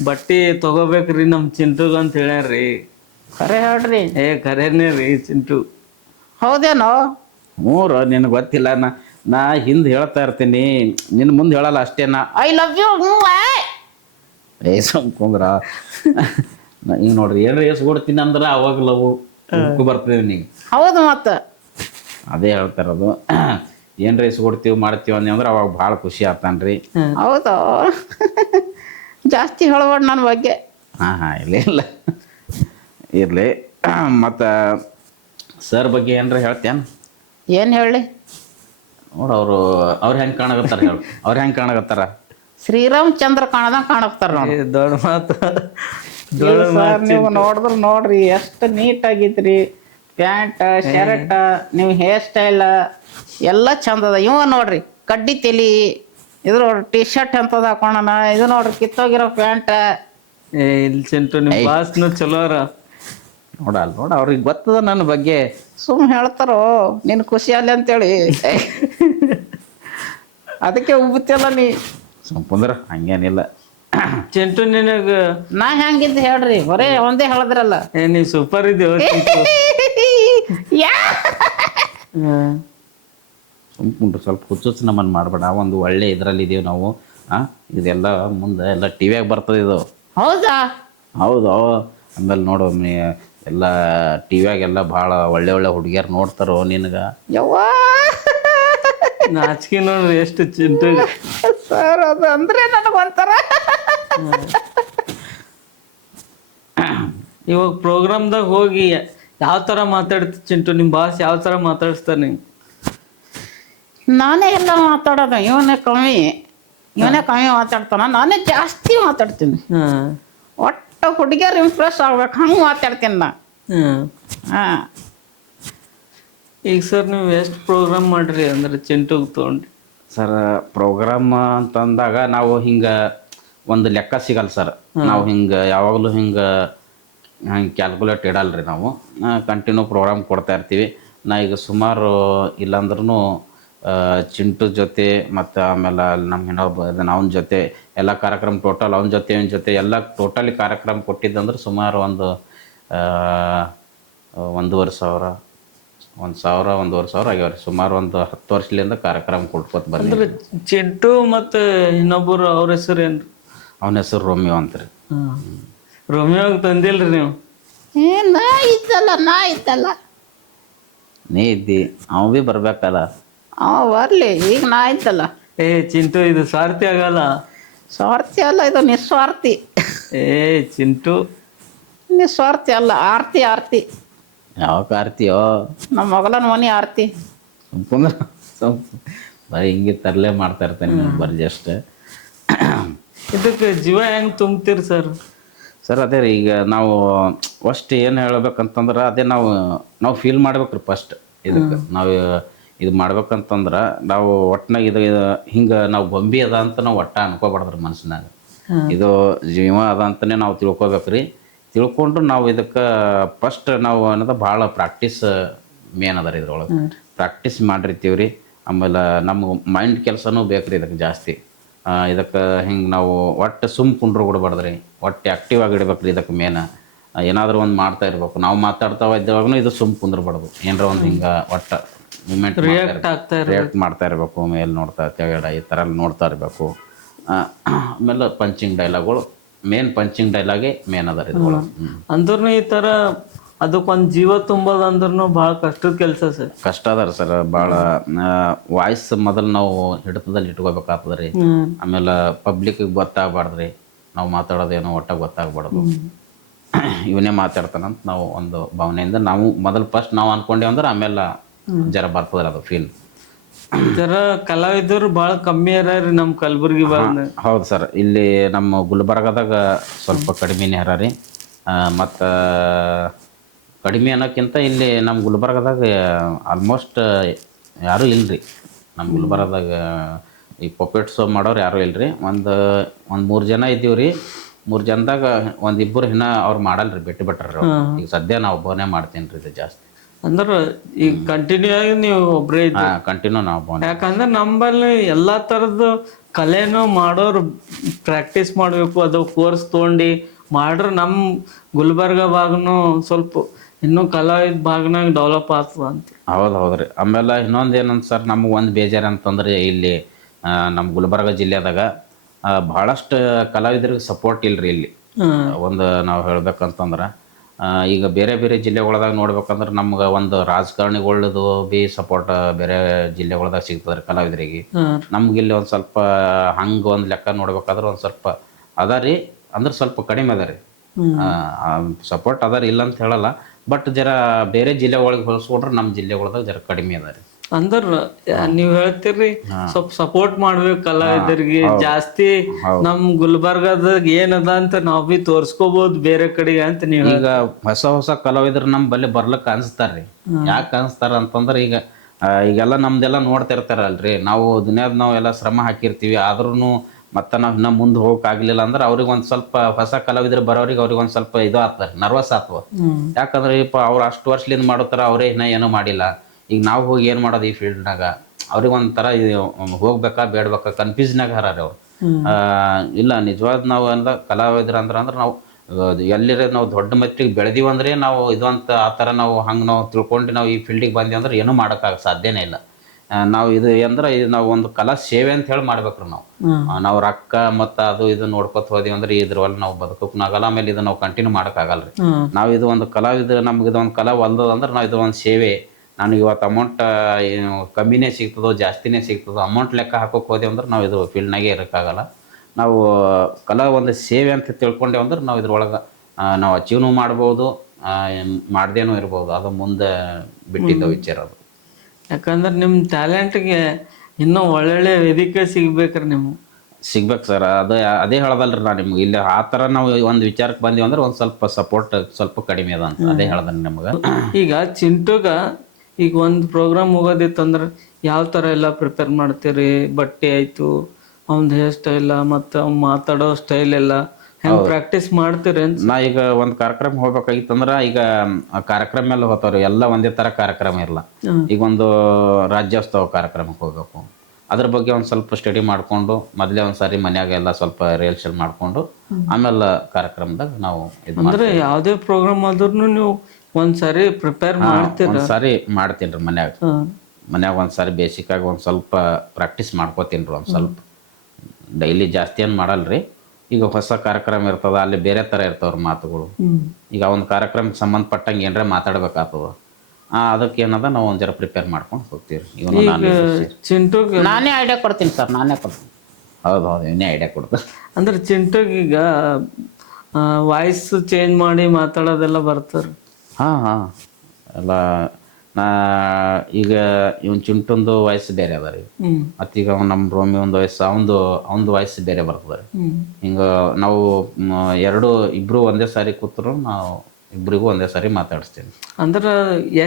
ಬಟ್ಟೆ ತಗೋಬೇಕ್ರಿ ನಮ್ಮ ಚಿಂಟುಗ ಅಂತ ಹೇಳ್ಯಾರ್ರಿ. ಖರೆ ಹೇಳ್ರಿ. ಏ ಖರೇನೆ ರೀ ಚಿಂಟು. ಹೌದೇನೋ? ಮೂರು ನಿನಗೆ ಗೊತ್ತಿಲ್ಲ, ನಾ ಹಿಂದೆ ಹೇಳ್ತಾ ಇರ್ತೀನಿ, ನಿನ್ನ ಮುಂದೆ ಹೇಳಲ್ಲ ಅಷ್ಟೇ. ನಾ ಐ ಲವ್ ಯು. ಸುಮ್ಕೊಂಡ್ರ ಈಗ ನೋಡ್ರಿ ಏನ್ರ ಎಸ್ಕೊಡ್ತೀನಿ ಅಂದ್ರೆ ಅವಾಗ ಲವ್ ಬರ್ತದೆ ನಿನಗೆ. ಹೌದು ಮತ್ತೆ ಅದೇ ಹೇಳ್ತಾ ಇರೋದು. ಏನ್ರ ಎಸ್ಕೊಡ್ತೀವಿ ಮಾಡ್ತೀವಿ ಅಂದ್ರೆ ಅವಾಗ ಭಾಳ ಖುಷಿ ಆಗ್ತಾನ್ರಿ. ಹೌದು. ಜಾಸ್ತಿ ಹೇಳ್ಬೇಡ ನನ್ನ ಬಗ್ಗೆ. ಹಾಂ ಇಲ್ಲ ಇರಲಿ. ಮತ್ತು ಸರ್ ಬಗ್ಗೆ ಏನ್ರ ಹೇಳ್ತೇನೆ? ಏನು ಹೇಳಿ? ನೋಡು ಅವ್ರು ಹೆಂಗೆ ಕಾಣಕತ್ತಾರ ಹೇಳು, ಅವ್ರು ಹೆಂಗೆ ಕಾಣಕತ್ತಾರ? ಶ್ರೀರಾಮಚಂದ್ರ ಕಾಣದಂಗೆ ಕಾಣಕ್ತಾರ ನೋಡಿ. ದೊಡ್ಡ ಮಾತು. ಸರ್ ನೀವು ನೋಡಿದ್ರೆ ನೋಡ್ರಿ ಎಷ್ಟು ನೀಟಾಗಿದ್ರಿ. ಪ್ಯಾಂಟ್ ಶರ್ಟ್ ನೀವು ಹೇರ್ ಸ್ಟೈಲ್ ಎಲ್ಲ ಚಂದ ಅದ. ಇವ ನೋಡ್ರಿ ಕಡ್ಡಿ ತಲಿ, ಇದು ನೋಡ್ರಿ ಟೀ ಶರ್ಟ್ ಎಂತದ ಹಾಕೋಣ, ಇದು ನೋಡ್ರಿ ಕಿತ್ತೋಗಿರೋ ಪ್ಯಾಂಟ್. ಏ ಇಲ್ಲಿ ಚಿಂಟು ನಿಮ್ಮ ಬಾಸ್ನು ಚಲೋ ಅರ. ನೋಡ ಅವ್ರಿಗೆ ಗೊತ್ತದ ನನ್ನ ಬಗ್ಗೆ. ಸುಮ್ ಹೇಳ್ತಾರೋ ನಿನ್ ಖುಷಿ ಅಲ್ಲಿ ಅಂತೇಳಿ. ಅದಕ್ಕೆ ಉಬ್ಬತ್ತಿಲ್ಲ ನೀ. ಸುಮ್ಮಂದ್ರ ಹಂಗೇನಿಲ್ಲ. ಚಿಂಟು ನಿನಗ ನಾ ಹೆಂಗಿದ್ದು ಹೇಳ್ರಿ, ಬರೇ ಒಂದೇ ಹೇಳಿದ್ರಲ್ಲ. ಏ ನೀ ಸೂಪರ್ ಇದೆಯೋ ಸುಮ್ಕೊಂಡ್ರು ಸ್ವಲ್ಪ ಹುಚ್ಚುಚ್ಚು ನಮ್ಮನ್ನು ಮಾಡಬೇಡ. ಒಂದು ಒಳ್ಳೆ ಇದರಲ್ಲಿ ಇದೀವಿ ನಾವು. ಇದೆಲ್ಲ ಮುಂದೆ ಎಲ್ಲ ಟಿ ವಿಯಾಗ ಬರ್ತದೆ ಇದು. ಹೌದಾ? ಹೌದು. ಆಮೇಲೆ ನೋಡು ಎಲ್ಲ ಟಿ ವಿಯಾಗೆಲ್ಲ ಭಾಳ ಒಳ್ಳೆ ಹುಡುಗಿಯರು ನೋಡ್ತಾರೋ ನಿನಗೆ. ಯವ್ವಾ ನಾಚಿಕೆ ನೋಡ್ರಿ ಎಷ್ಟು ಚಿಂಟು. ಸರ್ ಅದು ಅಂದ್ರೆ ನನಗೊಂಥರ. ಇವಾಗ ಪ್ರೋಗ್ರಾಮ್ದಾಗ ಹೋಗಿ ಯಾವ ಥರ ಮಾತಾಡ್ತಿ ಚಿಂಟು? ನಿಮ್ಮ ಬಾಸ್ ಯಾವ ಥರ ಮಾತಾಡಿಸ್ತಾರೆ ನಿಂಗೆ? ನಾನೇ ಎಲ್ಲ ಮಾತಾಡೋದು, ಇವನೇ ಕಮ್ಮಿ ಮಾತಾಡ್ತಾನ, ನಾನೇ ಜಾಸ್ತಿ ಮಾತಾಡ್ತೀನಿ. ಒಟ್ಟು ಹುಡುಗಿಯರು ಇಂಪ್ರೆಸ್ ಆಗ್ಬೇಕು ಹಂಗೆ ಮಾತಾಡ್ತೀನಿ ನಾ. ಹಾಂ. ಈಗ ಸರ್ ನೀವು ಎಷ್ಟು ಪ್ರೋಗ್ರಾಮ್ ಮಾಡ್ರಿ ಅಂದ್ರೆ ಚಿಂಟುಗೆ ತೊಗೊಂಡ್ರಿ? ಸರ್ ಪ್ರೋಗ್ರಾಮ್ ಅಂತಂದಾಗ ನಾವು ಹಿಂಗೆ ಒಂದು ಲೆಕ್ಕ ಸಿಗಲ್ಲ ಸರ್. ನಾವು ಹಿಂಗೆ ಯಾವಾಗಲೂ ಹಂಗೆ ಕ್ಯಾಲ್ಕುಲೇಟ್ ಇಡಲ್ರಿ ನಾವು. ಕಂಟಿನ್ಯೂ ಪ್ರೋಗ್ರಾಮ್ ಕೊಡ್ತಾ ಇರ್ತೀವಿ. ನಾ ಈಗ ಸುಮಾರು ಇಲ್ಲಾಂದ್ರೂ ಚಿಂಟು ಜೊತೆ ಮತ್ತು ಆಮೇಲೆ ನಮ್ಮ ಇನ್ನೊಬ್ಬ ಅವನ ಜೊತೆ ಎಲ್ಲ ಕಾರ್ಯಕ್ರಮ ಟೋಟಲ್ ಅವನ ಜೊತೆ ಎಲ್ಲ ಟೋಟಲಿ ಕಾರ್ಯಕ್ರಮ ಕೊಟ್ಟಿದ್ದಂದ್ರೆ ಸುಮಾರು ಒಂದು 1,500 ಆಗ್ಯಾವ್ರಿ. ಸುಮಾರು ಒಂದು 10 ವರ್ಷದಿಂದ ಕಾರ್ಯಕ್ರಮ ಕೊಟ್ಕೊತ ಬಂದ್ರಿ. ಅಂದ್ರೆ ಚಿಂಟು ಮತ್ತು ಇನ್ನೊಬ್ಬರು ಅವ್ರ ಹೆಸರು ಏನ್ರಿ? ಅವನ ಹೆಸರು ರೋಮಿಯೋ ಅಂತ್ರಿ. ರೋಮಿಯೋಗೆ ತಂದಿಲ್ರಿ ನೀವು? ನಾ ಇದ್ದಲ್ಲ ನೀ ಇದ್ದಿ, ಅವ ಭೀ ಬರ್ಬೇಕಲ್ಲ. ಅವ ಬರ್ಲಿ, ಈಗ ನಾ ಇದ್ದಲ್ಲ. ಏ ಚಿಂಟು ಇದು ಸ್ವಾರ್ಥಿ ಆಗಲ್ಲ. ಸ್ವಾರ್ಥಿ ಅಲ್ಲ, ಇದು ನಿಸ್ವಾರ್ಥಿ. ಏ ಚಿಂಟು ನಿಸ್ವಾರ್ಥಿ ಅಲ್ಲ, ಆರ್ತಿ. ಯಾವಾಗ ಆರ್ತಿಯೋ? ನಮ್ಮ ಮಗಳನ ಮನೆ ಆರ್ತಿ. ಬರೀ ಹಿಂಗೆ ತರಲೆ ಮಾಡ್ತಾ ಇರ್ತೇನೆ ಬರೀ ಜಸ್ಟ್. ಇದಕ್ಕೆ ಜೀವ ಹೆಂಗೆ ತುಂಬ್ತೀರಿ ಸರ್? ಸರ್ ಅದೇ ರೀ, ಈಗ ನಾವು ಫಸ್ಟ್ ಏನು ಹೇಳ್ಬೇಕಂತಂದ್ರೆ ಅದೇ ನಾವು ಫೀಲ್ ಮಾಡ್ಬೇಕ್ರಿ ಫಸ್ಟ್. ಇದಕ್ಕೆ ನಾವು ಇದು ಮಾಡ್ಬೇಕಂತಂದ್ರೆ ನಾವು ಒಟ್ಟಿನಾಗ ಇದು ಹಿಂಗೆ ನಾವು ಗೊಂಬಿ ಅದ ಅಂತ ನಾವು ಅನ್ಕೋಬಾರ್ದ್ರಿ ಮನ್ಸಿನಾಗ. ಇದು ಜೀವ ಅದ ಅಂತಲೇ ನಾವು ತಿಳ್ಕೊಬೇಕ್ರಿ. ತಿಳ್ಕೊಂಡು ನಾವು ಇದಕ್ಕೆ ಫಸ್ಟ್ ನಾವು ಅನ್ನೋದು ಭಾಳ ಪ್ರಾಕ್ಟೀಸ್ ಮೇನ್ ಅದ ರೀ. ಇದ್ರೊಳಗೆ ಪ್ರಾಕ್ಟೀಸ್ ಮಾಡಿರ್ತೀವಿ ರೀ. ಆಮೇಲೆ ನಮ್ಗೆ ಮೈಂಡ್ ಕೆಲಸನೂ ಬೇಕು ರೀ ಇದಕ್ಕೆ ಜಾಸ್ತಿ. ಇದಕ್ಕೆ ಹಿಂಗೆ ನಾವು ಒಟ್ಟು ಕುಂಡ್ರು ಕೊಡ್ಬಾರ್ದ್ರಿ, ಒಟ್ಟು ಆ್ಯಕ್ಟಿವ್ ಆಗಿ ಇಡ್ಬೇಕು ರೀ. ಇದಕ್ಕೆ ಮೇನ್ ಏನಾದರೂ ಒಂದು ಮಾಡ್ತಾ ಇರ್ಬೇಕು. ನಾವು ಮಾತಾಡ್ತಾ ಇದ್ದಾವಾಗೂ ಇದು ಕುಂದ್ರಬಾರ್ದು. ಏನಾರ ಒಂದು ಹಿಂಗೆ ಒಟ್ಟು ಮೂಮೆಂಟ್ ರಿಯಾಕ್ಟ್ ಮಾಡ್ತಾ ಇರಬೇಕು. ಮೇಲೆ ನೋಡ್ತಾ ತೆಗಡ ಈ ಥರ ನೋಡ್ತಾ ಇರಬೇಕು. ಆಮೇಲೆ ಪಂಚಿಂಗ್ ಡೈಲಾಗ್ಗಳು ಪಂಚಿಂಗ್ ಡೈಲಾಗೇ ಮೇನ್ ಅದ ರೀ. ಅಂದ್ರೂ ಈ ಥರ ಅದಕ್ಕೊಂದು ಜೀವ ತುಂಬೋದು ಅಂದ್ರೂ ಭಾಳ ಕಷ್ಟದ ಕೆಲಸ ಸರ್. ಕಷ್ಟ ಅದ ರೀ ಸರ್ ಭಾಳ. ವಾಯ್ಸ್ ಮೊದಲು ನಾವು ಹಿಡಿತದಲ್ಲಿ ಇಟ್ಕೋಬೇಕಾಗ್ತದೆ ರೀ. ಆಮೇಲೆ ಪಬ್ಲಿಕ್ಗೆ ಗೊತ್ತಾಗಬಾರ್ದು ರೀ. ನಾವು ಮಾತಾಡೋದೇನೋ ಒಟ್ಟ ಗೊತ್ತಾಗ್ಬಾರ್ದು, ಇವನೇ ಮಾತಾಡ್ತಾನಂತ ನಾವು ಒಂದು ಭಾವನೆಯಿಂದ ನಾವು ಮೊದಲು ಫಸ್ಟ್ ನಾವು ಅಂದ್ಕೊಂಡೇವು ಅಂದ್ರೆ ಆಮೇಲೆ ಜರ ಬರ್ತದ್ರಿ ಅದು ಫೀಲ್. ಜರ ಕಲಾವಿದರು ಭಾಳ ಕಮ್ಮಿ ಅರ ನಮ್ಮ ಕಲಬುರ್ಗಿ ಭಾಗದಾಗ. ಹೌದು ಸರ್, ಇಲ್ಲಿ ನಮ್ಮ ಗುಲ್ಬರ್ಗದಾಗ ಸ್ವಲ್ಪ ಕಡಿಮೆನೇ ಹರ ರೀ. ಮತ್ತು ಕಡಿಮೆ ಅನ್ನೋಕ್ಕಿಂತ ಇಲ್ಲಿ ನಮ್ಮ ಗುಲ್ಬರ್ಗದಾಗ ಆಲ್ಮೋಸ್ಟ್ ಯಾರೂ ಇಲ್ರಿ. ನಮ್ಮ ಗುಲ್ಬರ್ಗದಾಗ ಈ ಪೊಪೆಟ್ ಶೋ ಮಾಡೋರು ಯಾರೂ ಇಲ್ರಿ. ಒಂದು 3 ಜನ ಇದ್ದೀವಿ ರೀ. 3 ಜನದಾಗ ಒಂದಿಬ್ಬರು ಇನ್ನ ಅವ್ರು ಮಾಡಲ್ರಿ, ಬಿಟ್ರಿ ಅವ್ರು. ಈಗ ಸದ್ಯ ನಾವು ಒಬ್ಬನೇ ಮಾಡ್ತೀನಿ ರೀ ಇದು ಜಾಸ್ತಿ. ಅಂದ್ರೆ ಈಗ ಕಂಟಿನ್ಯೂ ಆಗಿ ನೀವು ಒಬ್ಬರೇ ಇದ್ದೀರಿ? ಕಂಟಿನ್ಯೂ ನಾವು ಒಬ್ಬನೇ. ಯಾಕಂದ್ರೆ ನಮ್ಮಲ್ಲಿ ಎಲ್ಲ ಥರದ್ದು ಕಲೆನೂ ಮಾಡೋರು ಪ್ರಾಕ್ಟೀಸ್ ಮಾಡಬೇಕು, ಅದು ಕೋರ್ಸ್ ತೊಗೊಂಡು ಮಾಡ್ರೆ ನಮ್ಮ ಗುಲ್ಬರ್ಗ ಭಾಗನೂ ಸ್ವಲ್ಪ ಇನ್ನೂ ಕಲಾವಿದ ಭಾಗನಾಗ ಡೆವಲಪ್ ಆಗ್ತದ ಅಂತ. ಹೌದು ರೀ. ಆಮೇಲೆ ಇನ್ನೊಂದು ಏನಂತ ಸರ್, ನಮಗೆ ಒಂದು ಬೇಜಾರು ಅಂತಂದ್ರೆ ಇಲ್ಲಿ ನಮ್ಮ ಗುಲ್ಬರ್ಗ ಜಿಲ್ಲೆದಾಗ ಭಾಳಷ್ಟು ಕಲಾವಿದರಿಗೆ ಸಪೋರ್ಟ್ ಇಲ್ರಿ ಇಲ್ಲಿ. ಒಂದು ನಾವು ಹೇಳ್ಬೇಕಂತಂದ್ರೆ ಈಗ ಬೇರೆ ಬೇರೆ ಜಿಲ್ಲೆಗಳದಾಗ ನೋಡ್ಬೇಕಂದ್ರೆ ನಮ್ಗೆ ಒಂದು ರಾಜಕಾರಣಿಗಳದು ಬಿ ಸಪೋರ್ಟ್ ಬೇರೆ ಜಿಲ್ಲೆಗಳದಾಗ ಸಿಗ್ತದೆ ಕಲಾವಿದರಿಗೆ. ನಮ್ಗೆ ಇಲ್ಲಿ ಒಂದು ಸ್ವಲ್ಪ ಹಂಗೆ ಒಂದು ಲೆಕ್ಕ ನೋಡ್ಬೇಕಾದ್ರೆ ಒಂದು ಸ್ವಲ್ಪ ಅದ ರೀ, ಅಂದ್ರೆ ಸ್ವಲ್ಪ ಕಡಿಮೆ ಅದ ರೀ ಸಪೋರ್ಟ್ ಅದ ರೀ, ಇಲ್ಲ ಅಂತ ಹೇಳಲ್ಲ. ಬಟ್ ಜರ ಬೇರೆ ಜಿಲ್ಲೆಗಳಿಗೆ ಹೋಲಿಸ್ಕೊಂಡ್ರೆ ನಮ್ಮ ಜಿಲ್ಲೆಗಳದಾಗ ಜರ ಕಡಿಮೆ ಅದ ರೀ. ಅಂದ್ರೆ ನೀವ್ ಹೇಳ್ತೀರಿ ಸ್ವಲ್ಪ ಸಪೋರ್ಟ್ ಮಾಡ್ಬೇಕು ಕಲಾವಿದರಿಗೆ ಜಾಸ್ತಿ. ನಮ್ ಗುಲ್ಬರ್ಗದಾಗ ಏನದ ಅಂತ ನಾವ್ ಬಿ ತೋರ್ಸ್ಕೋಬಹುದು ಬೇರೆ ಕಡೆಗೆ ಅಂತ ನೀವು. ಈಗ ಹೊಸ ಕಲಾವಿದ್ರು ನಮ್ ಬಲ್ಲಿ ಬರ್ಲಕ್ ಅನ್ಸ್ತಾರ್ರಿ. ಯಾಕೆ ಅನ್ಸ್ತಾರ ಅಂತಂದ್ರೆ ಈಗೆಲ್ಲ ನಮ್ದೆಲ್ಲ ನೋಡ್ತಿರ್ತಾರಲ್ರಿ, ನಾವು ದುನಿಯಾದ ನಾವೆಲ್ಲ ಶ್ರಮ ಹಾಕಿರ್ತೀವಿ, ಆದ್ರೂ ಮತ್ತೆ ನಾವು ಇನ್ನೂ ಮುಂದೆ ಹೋಗಕ್ ಆಗ್ಲಿಲ್ಲ ಅಂದ್ರೆ ಅವ್ರಿಗೆ ಒಂದ್ ಸ್ವಲ್ಪ ಹೊಸ ಕಲಾವಿದ್ರು ಬರೋರಿಗೆ ಅವ್ರಿಗೆ ಒಂದ್ ಸ್ವಲ್ಪ ಇದು ಆಗ್ತಾರೆ, ನರ್ವಸ್ ಆಗ್ತವ. ಯಾಕಂದ್ರೆ ಅವ್ರು ಅಷ್ಟು ವರ್ಷಲಿಂದ ಮಾಡೋತಾರ, ಅವರೇ ಇನ್ನೂ ಏನೂ ಮಾಡಿಲ್ಲ. ಈಗ ನಾವು ಹೋಗಿ ಏನು ಮಾಡೋದು ಈ ಫೀಲ್ಡ್ನಾಗ, ಅವ್ರಿಗೆ ಒಂಥರ ಹೋಗ್ಬೇಕಾ ಬೇಡ್ಬೇಕಾ ಕನ್ಫ್ಯೂಸ್ನಾಗ ಹರಾರಿ ಅವ್ರು. ಇಲ್ಲ ನಿಜವಾದ ನಾವು ಎಲ್ಲ ಕಲಾವಿದ್ರ ಅಂದ್ರೆ ನಾವು ಎಲ್ಲಿರ ನಾವು ದೊಡ್ಡ ಮಟ್ಟಿಗೆ ಬೆಳೆದೀವಂದ್ರೆ ನಾವು ಇದು ಅಂತ ಆ ಥರ ನಾವು ಹಂಗೆ ನಾವು ತಿಳ್ಕೊಂಡು ನಾವು ಈ ಫೀಲ್ಡಿಗೆ ಬಂದೀವಿ ಅಂದ್ರೆ ಏನೂ ಮಾಡೋಕ್ಕಾಗ ಸಾಧ್ಯನೇ ಇಲ್ಲ. ನಾವು ಇದು ಅಂದ್ರೆ ಇದು ನಾವು ಒಂದು ಕಲಾ ಸೇವೆ ಅಂತ ಹೇಳಿ ಮಾಡ್ಬೇಕ್ರಿ ನಾವು ರೊಕ್ಕ ಮತ್ತು ಅದು ಇದು ನೋಡ್ಕೊತ ಹೋದಿವಿ ಅಂದ್ರೆ ಇದ್ರವಲ್ಲ ನಾವು ಬದುಕೋಕ್ನಾಗಲ್ಲ. ಆಮೇಲೆ ಇದು ನಾವು ಕಂಟಿನ್ಯೂ ಮಾಡೋಕ್ಕಾಗಲ್ಲ ರೀ. ನಾವು ಇದು ಒಂದು ಕಲಾವಿದ್ರ ನಮ್ಗೆ ಇದೊಂದು ಕಲಾ ಒಲ್ದದಂದ್ರೆ ನಾವು ಇದು ಒಂದು ಸೇವೆ. ನಾನು ಇವತ್ತು ಅಮೌಂಟ್ ಕಮ್ಮಿನೇ ಸಿಗ್ತದೋ ಜಾಸ್ತಿನೇ ಸಿಗ್ತದೋ ಅಮೌಂಟ್ ಲೆಕ್ಕ ಹಾಕೋಕೆ ಹೋದೆವು ಅಂದ್ರೆ ನಾವು ಇದು ಫೀಲ್ಡ್ನಾಗೆ ಇರೋಕ್ಕಾಗಲ್ಲ. ನಾವು ಕಲಾ ಒಂದು ಸೇವೆ ಅಂತ ತಿಳ್ಕೊಂಡೇವು ಅಂದ್ರೆ ನಾವು ಇದ್ರೊಳಗೆ ನಾವು ಅಚೀವ್ನೂ ಮಾಡ್ಬೋದು, ಮಾಡ್ದೇನೂ ಇರ್ಬೋದು. ಅದು ಮುಂದೆ ಬಿಟ್ಟಿದ್ದ ವಿಚಾರ ಅದು. ಯಾಕಂದ್ರೆ ನಿಮ್ಮ ಟ್ಯಾಲೆಂಟ್ಗೆ ಇನ್ನೂ ಒಳ್ಳೊಳ್ಳೆ ವೇದಿಕೆ ಸಿಗ್ಬೇಕ್ರಿ ನಿಮ್ಗೆ. ಸಿಗ್ಬೇಕು ಸರ್, ಅದೇ ಹೇಳದಲ್ರಿ ನಾನು ನಿಮ್ಗೆ. ಇಲ್ಲಿ ಆ ಥರ ನಾವು ಒಂದು ವಿಚಾರಕ್ಕೆ ಬಂದೀವಿ ಅಂದ್ರೆ ಒಂದು ಸ್ವಲ್ಪ ಸಪೋರ್ಟ್ ಸ್ವಲ್ಪ ಕಡಿಮೆ ಅದ ಅಂತ ಅದೇ ಹೇಳ್ದನ್ ನಿಮ್ಗೆ. ಈಗ ಚಿಂಟುಗ ಈಗ ಒಂದು ಪ್ರೋಗ್ರಾಮ್ ಹೋಗೋದಿತ್ತಂದ್ರೆ ಯಾವ ಥರ ಎಲ್ಲ ಪ್ರಿಪೇರ್ ಮಾಡ್ತೀರಿ? ಬಟ್ಟೆ ಆಯಿತು, ಅವ್ನ ಹೇರ್ ಸ್ಟೈಲ ಮತ್ತು ಅವ್ನು ಮಾತಾಡೋ ಸ್ಟೈಲ್ ಎಲ್ಲ ಹೆಂಗೆ ಪ್ರಾಕ್ಟೀಸ್ ಮಾಡ್ತೀರಿ ಅಂತ? ನಾ ಈಗ ಒಂದು ಕಾರ್ಯಕ್ರಮ ಹೋಗ್ಬೇಕಾಗಿತ್ತಂದ್ರೆ ಈಗ ಕಾರ್ಯಕ್ರಮ ಎಲ್ಲ ಹೋಗ್ತಾವ್ರಿ, ಎಲ್ಲ ಒಂದೇ ಥರ ಕಾರ್ಯಕ್ರಮ ಇರಲ್ಲ. ಈಗ ಒಂದು ರಾಜ್ಯೋತ್ಸವ ಕಾರ್ಯಕ್ರಮಕ್ಕೆ ಹೋಗ್ಬೇಕು, ಅದ್ರ ಬಗ್ಗೆ ಒಂದು ಸ್ವಲ್ಪ ಸ್ಟಡಿ ಮಾಡಿಕೊಂಡು ಮೊದಲೇ ಒಂದು ಸಾರಿ ಮನ್ಯಾಗ ಎಲ್ಲ ಸ್ವಲ್ಪ ರಿಹರ್ಸಲ್ ಮಾಡಿಕೊಂಡು ಆಮೇಲೆ ಕಾರ್ಯಕ್ರಮದಾಗ ನಾವು ಇದು ಅಂದರೆ ಯಾವುದೇ ಪ್ರೋಗ್ರಾಮ್ ಆದ್ರೂ ನೀವು ಒಂದ್ಸಾರಿ ಪ್ರಿಪೇರ್ ಮಾಡ್ತೀರ? ಒಂದ್ಸಾರಿ ಮಾಡ್ತೀನಿ ರೀ ಮನ್ಯಾಗ ಒಂದ್ಸಾರಿ ಬೇಸಿಕ್ಕಾಗಿ ಒಂದು ಸ್ವಲ್ಪ ಪ್ರಾಕ್ಟೀಸ್ ಮಾಡ್ಕೋತೀನಿ ರೀ. ಒಂದು ಸ್ವಲ್ಪ ಡೈಲಿ ಜಾಸ್ತಿ ಏನು ಮಾಡಲ್ರಿ. ಈಗ ಹೊಸ ಕಾರ್ಯಕ್ರಮ ಇರ್ತದ, ಅಲ್ಲಿ ಬೇರೆ ಥರ ಇರ್ತಾವ್ರ ಮಾತುಗಳು. ಈಗ ಒಂದು ಕಾರ್ಯಕ್ರಮಕ್ಕೆ ಸಂಬಂಧಪಟ್ಟಂಗೆ ಏನಾರ ಮಾತಾಡ್ಬೇಕಾಗ್ತದ, ಅದಕ್ಕೆ ಏನದ ನಾವು ಒಂದು ಜರ ಪ್ರಿಪೇರ್ ಮಾಡ್ಕೊಂಡು ಹೋಗ್ತೀವಿ. ಚಿಂಟುಗೆ ನಾನೇ ಐಡಿಯಾ ಕೊಡ್ತೀನಿ ಸರ್, ನಾನೇ ಕೊಡ್ತೀನಿ. ಹೌದು ಇನ್ನೇ ಐಡಿಯಾ ಕೊಡ್ತಾರೆ. ಅಂದ್ರೆ ಚಿಂಟುಗೆ ಈಗ ವಾಯ್ಸ್ ಚೇಂಜ್ ಮಾಡಿ ಮಾತಾಡೋದೆಲ್ಲ ಬರ್ತಾರೆ? ಹಾಂ ಎಲ್ಲ ಈಗ ಇವನ್ ಚಿಂಟೊಂದು ವಯಸ್ಸು ಬೇರೆ ಅದ ರೀ. ಮತ್ತೀಗ ನಮ್ಮ ರೋಮಿ ಒಂದು ವಯಸ್ಸು ಅವಂದು ವಯಸ್ಸು ಬೇರೆ ಬರ್ತದೆ ರೀ. ಹಿಂಗೆ ನಾವು ಇಬ್ರು ಒಂದೇ ಸಾರಿ ಕೂತ್ರು ನಾವು ಇಬ್ಬರಿಗೂ ಒಂದೇ ಸಾರಿ ಮಾತಾಡಿಸ್ತೀನಿ. ಅಂದ್ರೆ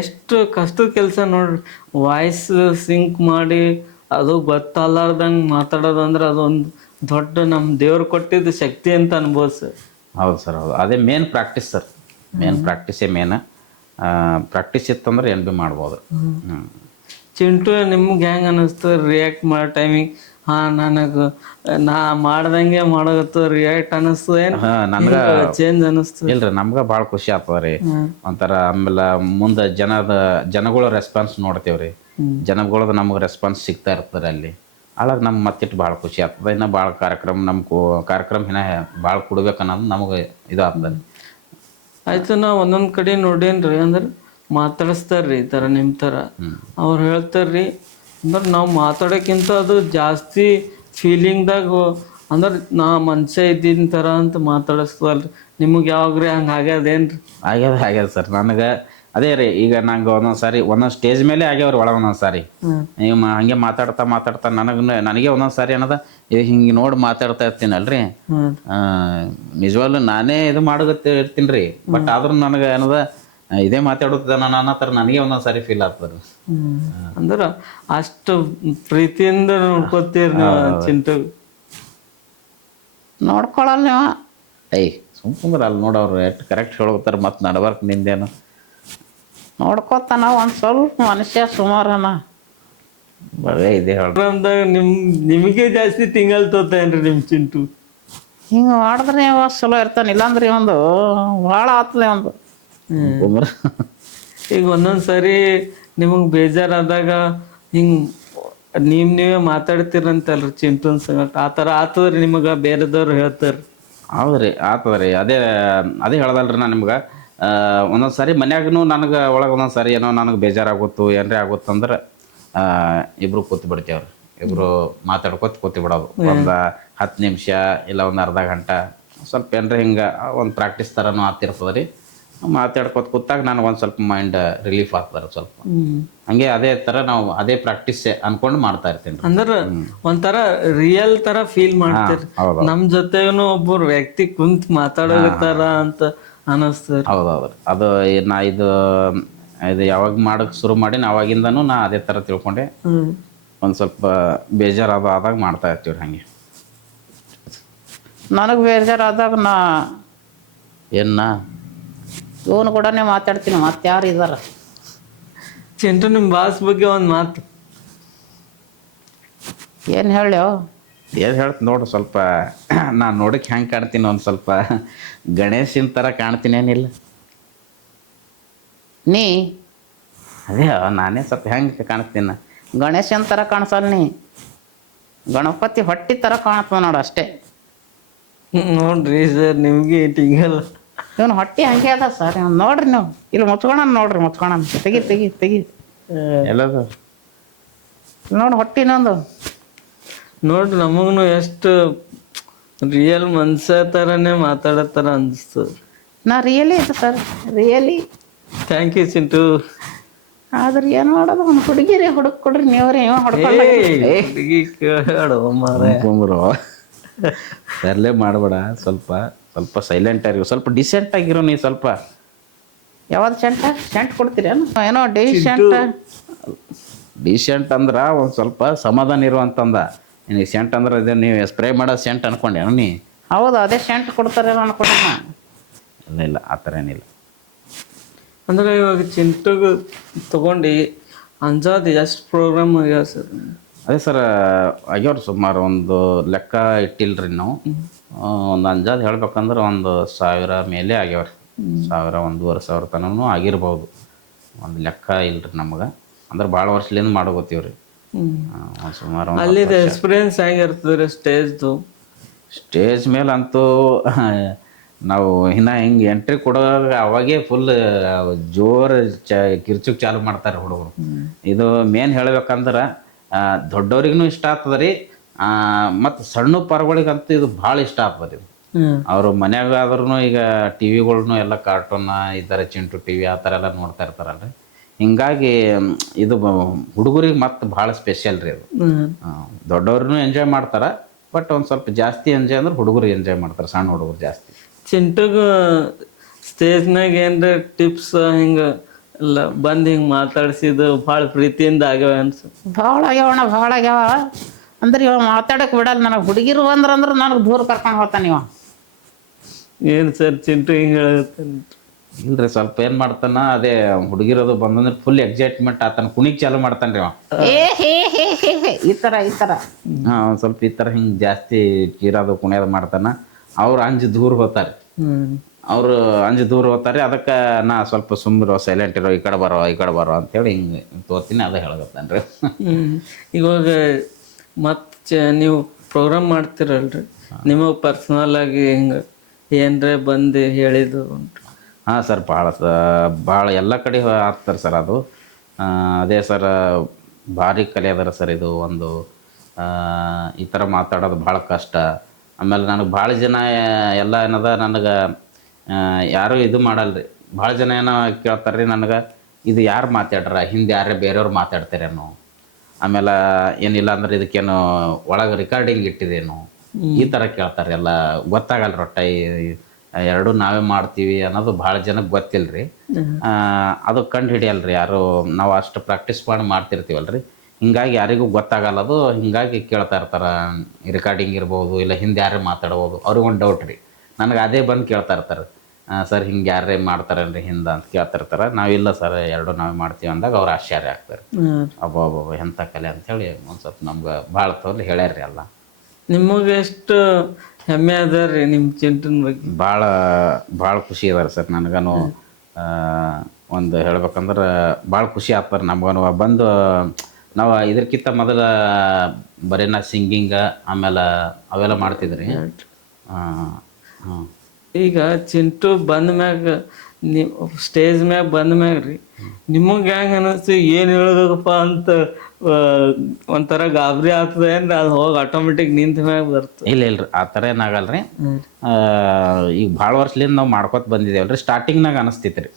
ಎಷ್ಟು ಕಷ್ಟದ ಕೆಲಸ ನೋಡ್ರಿ, ವಾಯ್ಸ್ ಸಿಂಕ್ ಮಾಡಿ ಅದು ಗೊತ್ತಲ್ಲಾರ್ದಂಗೆ ಮಾತಾಡೋದಂದ್ರೆ ಅದೊಂದು ದೊಡ್ಡ ನಮ್ಮ ದೇವ್ರು ಕೊಟ್ಟಿದ್ದು ಶಕ್ತಿ ಅಂತ ಅನ್ಬೋದು ಸರ್. ಹೌದು ಸರ್, ಹೌದು. ಅದೇ ಮೇನ್ ಪ್ರಾಕ್ಟೀಸ್ ಸರ್, ಮೇನ್ ಪ್ರಾಕ್ಟೀಸೇ ಮೇನ್. ಪ್ರಾಕ್ಟೀಸ್ ಇತ್ತಂದ್ರೆ ಏನು ಭೀ ಮಾಡ್ಬೋದು. ಚಿಂಟು ನಿಮ್ಗೆ ಹೆಂಗೆ ಅನ್ನಿಸ್ತು ರಿಯಾಕ್ಟ್ ಮಾಡೋ ಟೈಮಿಗೆ? ನನಗೆ ನಾ ಮಾಡ್ದಂಗೆ ಮಾಡೋಗತ್ತು ರಿಯಾಕ್ಟ್ ಅನ್ನಿಸ್ತು ಏನು ನನಗೆ ಚೇಂಜ್ ಅನ್ನಿಸ್ತು? ಇಲ್ರಿ, ನಮ್ಗೆ ಭಾಳ ಖುಷಿ ಆಗ್ತದೆ ರೀ ಒಂಥರ. ಆಮೇಲೆ ಮುಂದೆ ಜನಗಳ ರೆಸ್ಪಾನ್ಸ್ ನೋಡ್ತೇವ್ರಿ, ಜನಗಳದ್ದು ನಮ್ಗೆ ರೆಸ್ಪಾನ್ಸ್ ಸಿಗ್ತಾ ಇರ್ತದೆ ಅಲ್ಲಿ. ಆಳಾಗ ನಮ್ಗೆ ಮತ್ತಿಟ್ಟು ಭಾಳ ಖುಷಿ ಆಗ್ತದೆ. ಇನ್ನು ಭಾಳ ಕಾರ್ಯಕ್ರಮ ಇನ್ನ ಭಾಳ ಕೊಡ್ಬೇಕು ಅನ್ನೋದು ನಮಗೆ ಇದು ಆಗ್ತದೆ. ಆಯ್ತು, ನಾ ಒಂದೊಂದು ಕಡೆ ನೋಡೇನ್ರಿ, ಅಂದ್ರೆ ಮಾತಾಡಿಸ್ತಾರ್ರಿ ಈ ಥರ ನಿಮ್ಮ ಥರ. ಅವ್ರು ಹೇಳ್ತಾರ್ರಿ ಅಂದ್ರೆ ನಾವು ಮಾತಾಡೋಕ್ಕಿಂತ ಅದು ಜಾಸ್ತಿ ಫೀಲಿಂಗ್ದಾಗ ಅಂದ್ರೆ ನಾ ಮನುಷ್ಯ ಇದ್ದಿನ ಥರ ಅಂತ ಮಾತಾಡಿಸ್ತಲ್ರಿ ನಿಮಗೆ ಯಾವಾಗ್ರಿ ಹಂಗೆ ಆಗ್ಯದೇನ್ರಿ? ಆಗ್ಯದ ಸರ್ ನನಗೆ ಅದೇ ರೀ. ಈಗ ನಂಗೆ ಒಂದೊಂದು ಸಾರಿ ಒಂದೊಂದು ಸ್ಟೇಜ್ ಮೇಲೆ ಆಗ್ಯಾವ್ರಿ ಒಳಗೆ ಒಂದೊಂದು ಸಾರಿ ನೀವು ಹಂಗೆ ಮಾತಾಡ್ತಾ ನನಗೆ ಒಂದೊಂದು ಸಾರಿ ಏನದ ಇದು ಹಿಂಗೆ ನೋಡಿ ಮಾತಾಡ್ತಾ ಇರ್ತೀನಲ್ರಿ, ನಿಜವಾಗ್ಲೂ ನಾನೇ ಇದು ಮಾಡಗತ್ತೆ ಇರ್ತೀನಿ ರೀ. ಬಟ್ ಆದ್ರೂ ನನಗೆ ಏನದ ಇದೇ ಮಾತಾಡುತ್ತ ನಾನು ಅನ್ನೋ ಥರ ನನಗೆ ಒಂದೊಂದು ಸಾರಿ ಫೀಲ್ ಆಗ್ತದೆ. ಅಂದ್ರೆ ಅಷ್ಟು ಪ್ರೀತಿಯಿಂದ ನೋಡ್ಕೋತೀರಿ ನೀವು ಚಿಂಟು. ನೋಡ್ಕೊಳಲ್ಲ ನೀವು. ಸುಮ್ಮನೆ ಅಲ್ಲಿ ನೋಡವ್ರು ಎಷ್ಟು ಕರೆಕ್ಟ್ ಹೇಳ್ತಾರೆ, ಮತ್ತು ನಡ್ಬಾರ್ಕ್ ನಿಂದೇನು ನೋಡ್ಕೋತಾನ ಒಂದು ಸ್ವಲ್ಪ ಮನುಷ್ಯ ಸುಮಾರನ. ಬರೇ ಇದೇ ಪ್ರೋಗ್ರಾಮ್ದಾಗ ನಿಮಗೆ ಜಾಸ್ತಿ ತಿಂಗಳು ತೋತೇನ್ರಿ ನಿಮ್ಮ ಚಿಂಟು? ಹಿಂಗೆ ಮಾಡಿದ್ರೆ ಚಲೋ ಇರ್ತಾನೆ, ಇಲ್ಲಾಂದ್ರೆ ಒಂದು ಭಾಳ ಆಗ್ತದೆ ಒಂದು. ಈಗ ಒಂದೊಂದು ಸಾರಿ ನಿಮಗೆ ಬೇಜಾರಾದಾಗ ಹಿಂಗೆ ನೀವೇ ಮಾತಾಡ್ತೀರಂತಲ್ರಿ ಚಿಂಟುನ್ ಸಂಗಟ, ಆ ಥರ ಆತದ್ರಿ ನಿಮಗೆ ಬೇರೆದವ್ರು ಹೇಳ್ತಾರೆ? ಹೌದ್ರಿ, ಆಗ್ತದ್ರಿ. ಅದೇ ಹೇಳ್ದಲ್ರಿ ನಾನು ನಿಮ್ಗೆ. ಒಂದೊಂದು ಸಾರಿ ಮನ್ಯಾಗೂ ನನಗೆ ಒಳಗೆ ಒಂದೊಂದು ಸಾರಿ ಏನೋ ನನಗೆ ಬೇಜಾರಾಗುತ್ತು ಏನ್ರಿ ಆಗುತ್ತಂದ್ರೆ ಇಬ್ರು ಕೂತ್ ಬಿಡ್ತೇವ್ರಿ. ಇಬ್ರು ಮಾತಾಡ್ಕೊತ ಕೂತಿ ಬಿಡೋದು ಒಂದು 10 ನಿಮಿಷ ಇಲ್ಲ ಒಂದು ಅರ್ಧ ಗಂಟೆ. ಸ್ವಲ್ಪ ಏನ್ರಿ ಹಿಂಗೆ ಒಂದು ಪ್ರಾಕ್ಟೀಸ್ ಥರನೂ ಆಗ್ತಿರ್ತದೆ ರೀ. ಮಾತಾಡ್ಕೊತ ಕೂತಾಗ ನನಗೆ ಒಂದು ಸ್ವಲ್ಪ ಮೈಂಡ್ ರಿಲೀಫ್ ಆಗ್ತಾರೆ ಸ್ವಲ್ಪ. ಹಂಗೆ ಅದೇ ಥರ ನಾವು ಅದೇ ಪ್ರಾಕ್ಟೀಸ್ ಅನ್ಕೊಂಡು ಮಾಡ್ತಾ ಇರ್ತೀನಿ. ಅಂದ್ರೆ ಒಂಥರ ರಿಯಲ್ ಥರ ಫೀಲ್ ಮಾಡ್ತೀರಿ. ನಮ್ಮ ಜೊತೆಗೂ ಒಬ್ಬರು ವ್ಯಕ್ತಿ ಕುಂತ್ ಮಾತಾಡೋತಾರ ಅಂತ ಅನ್ನಿಸ್ತದೆ. ಹೌದೌದು. ಅದು ನಾ ಇದು ಯಾವಾಗ ಮಾಡಕ್ಕೆ ಶುರು ಮಾಡಿ ಅವಾಗಿಂದನೂ ನಾ ಅದೇ ಥರ ತಿಳ್ಕೊಂಡೆ. ಒಂದು ಸ್ವಲ್ಪ ಬೇಜಾರಾದಾಗ ಮಾಡ್ತಾ ಇರ್ತೀವಿ ಹಂಗೆ. ನನಗೆ ಬೇಜಾರಾದಾಗ ನಾ ಇವನು ಕೂಡನೇ ಮಾತಾಡ್ತೀನಿ. ಮತ್ತೆ ಯಾರು ಇದಾರ? ಚಿಂಟು ನಿಮ್ಮ ಬಾಸ್ ಬಗ್ಗೆ ಒಂದು ಮಾತು ಏನು ಹೇಳಿ? ಏನು ಹೇಳ್ತೀನಿ ನೋಡ್ರಿ. ಸ್ವಲ್ಪ ನಾನು ನೋಡಕ್ಕೆ ಹೆಂಗೆ ಕಾಣ್ತೀನಿ, ಒಂದು ಸ್ವಲ್ಪ ಗಣೇಶನ ಥರ ಕಾಣ್ತೀನಿ ಏನಿಲ್ಲ. ನೀ ಅದೇ ನಾನೇ ಸ್ವಲ್ಪ ಹೆಂಗೆ ಕಾಣಿಸ್ತೀನಿ? ಗಣೇಶನ ಥರ ಕಾಣಿಸಲ್ಲ, ನೀ ಗಣಪತಿ ಹೊಟ್ಟಿ ಥರ ಕಾಣತ್ವ ನೋಡು ಅಷ್ಟೇ. ನೋಡ್ರಿ ಸರ್, ನಿಮಗೆ ತಿಂಗಲ್ಲ ಇವನು ಹೊಟ್ಟೆ ಹಂಗೆ ಅದ ಸರ್. ನೋಡ್ರಿ ನೀವು ಇಲ್ಲಿ ಮುಚ್ಕೊಳ ನೋಡ್ರಿ, ಮುಚ್ಕೊಳ ತೆಗಿ ಎಲ್ಲದು ನೋಡಿ ಹೊಟ್ಟಿನೊಂದು ನೋಡ್ರಿ. ನಮಗೂ ಎಷ್ಟು ರಿಯಲ್ ಮನ್ಸ ಥರನೇ ಮಾತಾಡತ್ತಾರ ಅನಿಸ್ತದೆ. ನಾ ರಿಯಲಿ ಇದೆ sir, really. Thank you Chintu. ಆದ್ರೆ ಏನು ಮಾಡೋದು, ಒಂದು ಹುಡುಗಿರಿ ಹುಡುಕ್ ಕೊಡ್ರಿ ನೀವ್ರಿ. ಹುಡುಗಿ ಕೇಳೋ ಮಾರ್ರೆ. ಸರ್ಲೇ ಮಾಡಬೇಡ, ಸ್ವಲ್ಪ ಸೈಲೆಂಟ್ ಆಗಿರೋ, ಸ್ವಲ್ಪ ಡಿಸೆಂಟ್ ಆಗಿರೋ ನೀ ಸ್ವಲ್ಪ. ಯಾವ್ದು ಸೆಂಟ್ ಕೊಡ್ತೀರಿ ಏನೋ ಡಿಸೆಂಟ್ ಅಂದ್ರೆ ಒಂದು ಸ್ವಲ್ಪ ಸಮಾಧಾನ ಇರುವಂತಂದ. ನಿನಗೆ ಸೆಂಟ್ ಅಂದ್ರೆ ಇದೇ ನೀವು ಸ್ಪ್ರೇ ಮಾಡೋ ಸೆಂಟ್ ಅನ್ಕೊಂಡೇನು ನೀ? ಹೌದು, ಅದೇ ಸೆಂಟ್ ಕೊಡ್ತಾರೆ ಅನ್ಕೊಂಡೆ. ಇಲ್ಲ ಆ ಥರ ಏನಿಲ್ಲ. ಅಂದ್ರೆ ಇವಾಗ ಚಿಂಟುಗೆ ತಗೊಂಡು ಅಂಜಾದ್ ಎಷ್ಟು ಪ್ರೋಗ್ರಾಮ್ ಆಗ್ಯಾವ ಸರ್? ಅದೇ ಸರ್ ಆಗ್ಯಾವ್ರಿ ಸುಮಾರು. ಒಂದು ಲೆಕ್ಕ ಇಟ್ಟಿಲ್ರಿ ನಾವು. ಒಂದು ಅಂಜಾದ್ ಹೇಳ್ಬೇಕಂದ್ರೆ 1,000 ಮೇಲೆ ಆಗ್ಯಾವ್ರಿ. 1,000 1,500 ತನೂ ಆಗಿರ್ಬೋದು. ಒಂದು ಲೆಕ್ಕ ಇಲ್ರಿ ನಮಗೆ. ಅಂದ್ರೆ ಭಾಳ ವರ್ಷದಿಂದ ಮಾಡೋಗೋತೀವ್ರಿ. ಸುಮಾರು ಅಲ್ಲಿದು ಎಕ್ಸ್ಪೀರಿಯನ್ಸ್ ಹೆಂಗಿರ್ತದೆ ಸ್ಟೇಜ್ದು? ಸ್ಟೇಜ್ ಮೇಲೆ ಅಂತೂ ನಾವು ಇನ್ನು ಹಿಂಗೆ ಎಂಟ್ರಿ ಕೊಡೋವಾಗ ಅವಾಗೇ ಫುಲ್ ಜೋರು ಕಿರ್ಚುಕ್ ಚಾಲು ಮಾಡ್ತಾರೆ ಹುಡುಗರು. ಇದು ಮೇನ್ ಹೇಳ್ಬೇಕಂದ್ರೆ ದೊಡ್ಡವ್ರಿಗೂ ಇಷ್ಟ ಆಗ್ತದೆ ರೀ, ಮತ್ತು ಸಣ್ಣ ಪರಗಳಿಗಂತೂ ಇದು ಭಾಳ ಇಷ್ಟ ಆಗ್ತದೆ. ಇದು ಅವರು ಮನ್ಯಾಗ ಆದ್ರೂ ಈಗ ಟಿ ವಿಗಳ್ನು ಎಲ್ಲ ಕಾರ್ಟೂನ್ ಈ ಥರ ಚಿಂಟು ಟಿ ವಿ ಆ ಥರ ಎಲ್ಲ ನೋಡ್ತಾ ಇರ್ತಾರಲ್ರಿ. ಹಿಂಗಾಗಿ ಇದು ಹುಡುಗರಿಗೆ ಮತ್ತು ಭಾಳ ಸ್ಪೆಷಲ್ ರೀ ಅದು. ದೊಡ್ಡವ್ರೂ ಎಂಜಾಯ್ ಮಾಡ್ತಾರೆ, ಬಟ್ ಒಂದು ಸ್ವಲ್ಪ ಜಾಸ್ತಿ ಎಂಜಾಯ್ ಅಂದ್ರೆ ಹುಡುಗರು ಎಂಜಾಯ್ ಮಾಡ್ತಾರೆ, ಸಣ್ಣ ಹುಡುಗರು ಜಾಸ್ತಿ. ಚಿಂಟುಗೆ ಸ್ಟೇಜ್ನಾಗ ಏನ್ರ ಟಿಪ್ಸ್ ಹಿಂಗೆ ಎಲ್ಲ ಬಂದು ಹಿಂಗೆ ಮಾತಾಡ್ಸಿದ್ದು ಭಾಳ ಪ್ರೀತಿಯಿಂದ ಆಗ್ಯಾವ ಅನ್ಸುತ್ತೆ? ಭಾಳ ಆಗ್ಯಾವ. ಅಂದ್ರೆ ಇವಾಗ ಮಾತಾಡಕ್ಕೆ ಬಿಡಲ್ಲ ನನಗೆ. ಹುಡುಗಿರು ಅಂದ್ರೆ ನನಗೆ ದೂರ ಕರ್ಕೊಂಡು ಹೋಗ್ತಾನೆ ಇವ. ಏನು ಸರ್ ಚಿಂಟು ಹಿಂಗೆ ಹೇಳುತ್ತೆ? ಇಲ್ರಿ, ಸ್ವಲ್ಪ ಏನು ಮಾಡ್ತಾನ, ಅದೇ ಹುಡುಗಿರೋದು ಬಂದಂದ್ರೆ ಫುಲ್ ಎಕ್ಸೈಟ್ಮೆಂಟ್ ಆತನ, ಕುಣಿಗೆ ಚಾಲು ಮಾಡ್ತಾನೆ ರೀ ಅವ. ಈ ಥರ ಒಂದು ಸ್ವಲ್ಪ ಈ ಥರ ಹಿಂಗೆ ಜಾಸ್ತಿ ಚೀರೋದು ಕುಣಿಯೋದು ಮಾಡ್ತಾನೆ. ಅವ್ರು ಅಂಜು ದೂರ ಹೋಗ್ತಾರೆ. ಅದಕ್ಕೆ ನಾ ಸ್ವಲ್ಪ ಸುಮ್ಮನೆ ಸೈಲೆಂಟ್ ಇರೋ, ಈ ಕಡೆ ಬರೋ ಅಂತೇಳಿ ಹಿಂಗೆ ತೋರ್ತೀನಿ. ಅದೇ ಹೇಳಕತ್ತಾನೆ ರೀ. ಇವಾಗ ಮತ್ತೆ ನೀವು ಪ್ರೋಗ್ರಾಮ್ ಮಾಡ್ತೀರಲ್ರಿ, ನಿಮಗೆ ಪರ್ಸ್ನಲ್ ಆಗಿ ಹಿಂಗೆ ಏನರೇ ಬಂದು ಹೇಳಿದ್ದು ಉಂಟು? ಹಾಂ ಸರ್, ಭಾಳ ಎಲ್ಲ ಕಡೆ ಆಗ್ತಾರೆ ಸರ್ ಅದು. ಅದೇ ಸರ್ ಭಾರಿ ಕಲೆ ಅದರ ಸರ್. ಇದು ಒಂದು ಈ ಥರ ಮಾತಾಡೋದು ಭಾಳ ಕಷ್ಟ. ಆಮೇಲೆ ನನಗೆ ಭಾಳ ಜನ ಎಲ್ಲ ಏನದ ನನಗೆ ಯಾರೂ ಇದು ಮಾಡಲ್ರಿ. ಭಾಳ ಜನ ಏನೋ ಕೇಳ್ತಾರೆ ರೀ ನನಗೆ, ಇದು ಯಾರು ಮಾತಾಡ್ರ ಹಿಂದೆ ಯಾರೇ ಬೇರೆಯವ್ರು ಮಾತಾಡ್ತಾರೇನೋ, ಆಮೇಲೆ ಏನಿಲ್ಲ ಅಂದ್ರೆ ಇದಕ್ಕೇನು ಒಳಗೆ ರೆಕಾರ್ಡಿಂಗ್ ಇಟ್ಟಿದೇನು, ಈ ಥರ ಕೇಳ್ತಾರೆ. ಎಲ್ಲ ಗೊತ್ತಾಗಲ್ಲ ರೊಟ್ಟ ಎರಡೂ ನಾವೇ ಮಾಡ್ತೀವಿ ಅನ್ನೋದು ಭಾಳ ಜನಕ್ಕೆ ಗೊತ್ತಿಲ್ಲ ರೀ. ಅದು ಕಂಡು ಹಿಡಿಯಲ್ರಿ ಯಾರು, ನಾವು ಅಷ್ಟು ಪ್ರಾಕ್ಟೀಸ್ ಮಾಡಿ ಮಾಡ್ತಿರ್ತೀವಲ್ರಿ, ಹಿಂಗಾಗಿ ಯಾರಿಗೂ ಗೊತ್ತಾಗಲ್ಲ ಅದು. ಹಿಂಗಾಗಿ ಕೇಳ್ತಾ ಇರ್ತಾರೆ, ರೆಕಾರ್ಡಿಂಗ್ ಇರ್ಬೋದು ಇಲ್ಲ ಹಿಂದೆ ಯಾರೇ ಮಾತಾಡ್ಬೋದು. ಅವ್ರಿಗೆ ಒಂದು ಡೌಟ್ ರೀ, ನನಗೆ ಅದೇ ಬಂದು ಕೇಳ್ತಾ ಇರ್ತಾರೆ, ಸರ್ ಹಿಂಗೆ ಯಾರೇ ಮಾಡ್ತಾರೇನ್ರಿ ಹಿಂದೆ ಅಂತ ಕೇಳ್ತಿರ್ತಾರೆ. ನಾವಿಲ್ಲ ಸರ್ ಎರಡೂ ನಾವೇ ಮಾಡ್ತೀವಿ ಅಂದಾಗ ಅವ್ರು ಆಶ್ಚರ್ಯ ಆಗ್ತಾರೆ. ಅಬ್ಬಬ್ಬ ಎಂಥ ಕಲೆ ಅಂಥೇಳಿ ಒಂದು ಸ್ವಲ್ಪ ನಮ್ಗೆ ಭಾಳ ತೋರ್ಲಿ ಹೇಳ್ಯಾರ್ರಿ ಎಲ್ಲ. ನಿಮಗೆ ಎಷ್ಟು ಹೆಮ್ಮೆ ಅದ ರೀ ನಿಮ್ಮ ಚಿಂಟುನ ಬಗ್ಗೆ? ಭಾಳ ಖುಷಿ ಅದಾರೆ ಸರ್ ನನಗನು. ಒಂದು ಹೇಳ್ಬೇಕಂದ್ರೆ ಭಾಳ ಖುಷಿ ಆಗ್ತಾರೆ ನಮ್ಗನು. ಬಂದು ನಾವು ಇದಕ್ಕಿಂತ ಮೊದಲ ಬರೀ ನಾ ಸಿಂಗಿಂಗ ಆಮೇಲೆ ಅವೆಲ್ಲ ಮಾಡ್ತಿದ್ರಿ. ಈಗ ಚಿಂಟು ಬಂದ ಮ್ಯಾಗ ನೀವು ಸ್ಟೇಜ್ ಮ್ಯಾಗ ಬಂದ ಮ್ಯಾಗ ರೀ ನಿಮಗೆ ಹೆಂಗೆ ಅನ್ನಿಸ್ತು, ಏನು ಹೇಳ್ಬೇಕಪ್ಪ ಅಂತ ಒಂಥರ ಗಾಬರಿ ಆಗ್ತದೆ ಅಂದ್ರೆ ಅದು ಹೋಗಿ ಆಟೋಮೆಟಿಕ್ ನಿಂತ ಮ್ಯಾಗ ಬರ್ತದೆ? ಇಲ್ರಿ ಆ ಥರ ಏನಾಗಲ್ರಿ. ಈಗ ಭಾಳ ವರ್ಷದಿಂದ ನಾವು ಮಾಡ್ಕೊತ ಬಂದಿದ್ದೇವಲ್ರಿ. ಸ್ಟಾರ್ಟಿಂಗ್ನಾಗ ಅನಿಸ್ತಿತ್ತು ರೀ,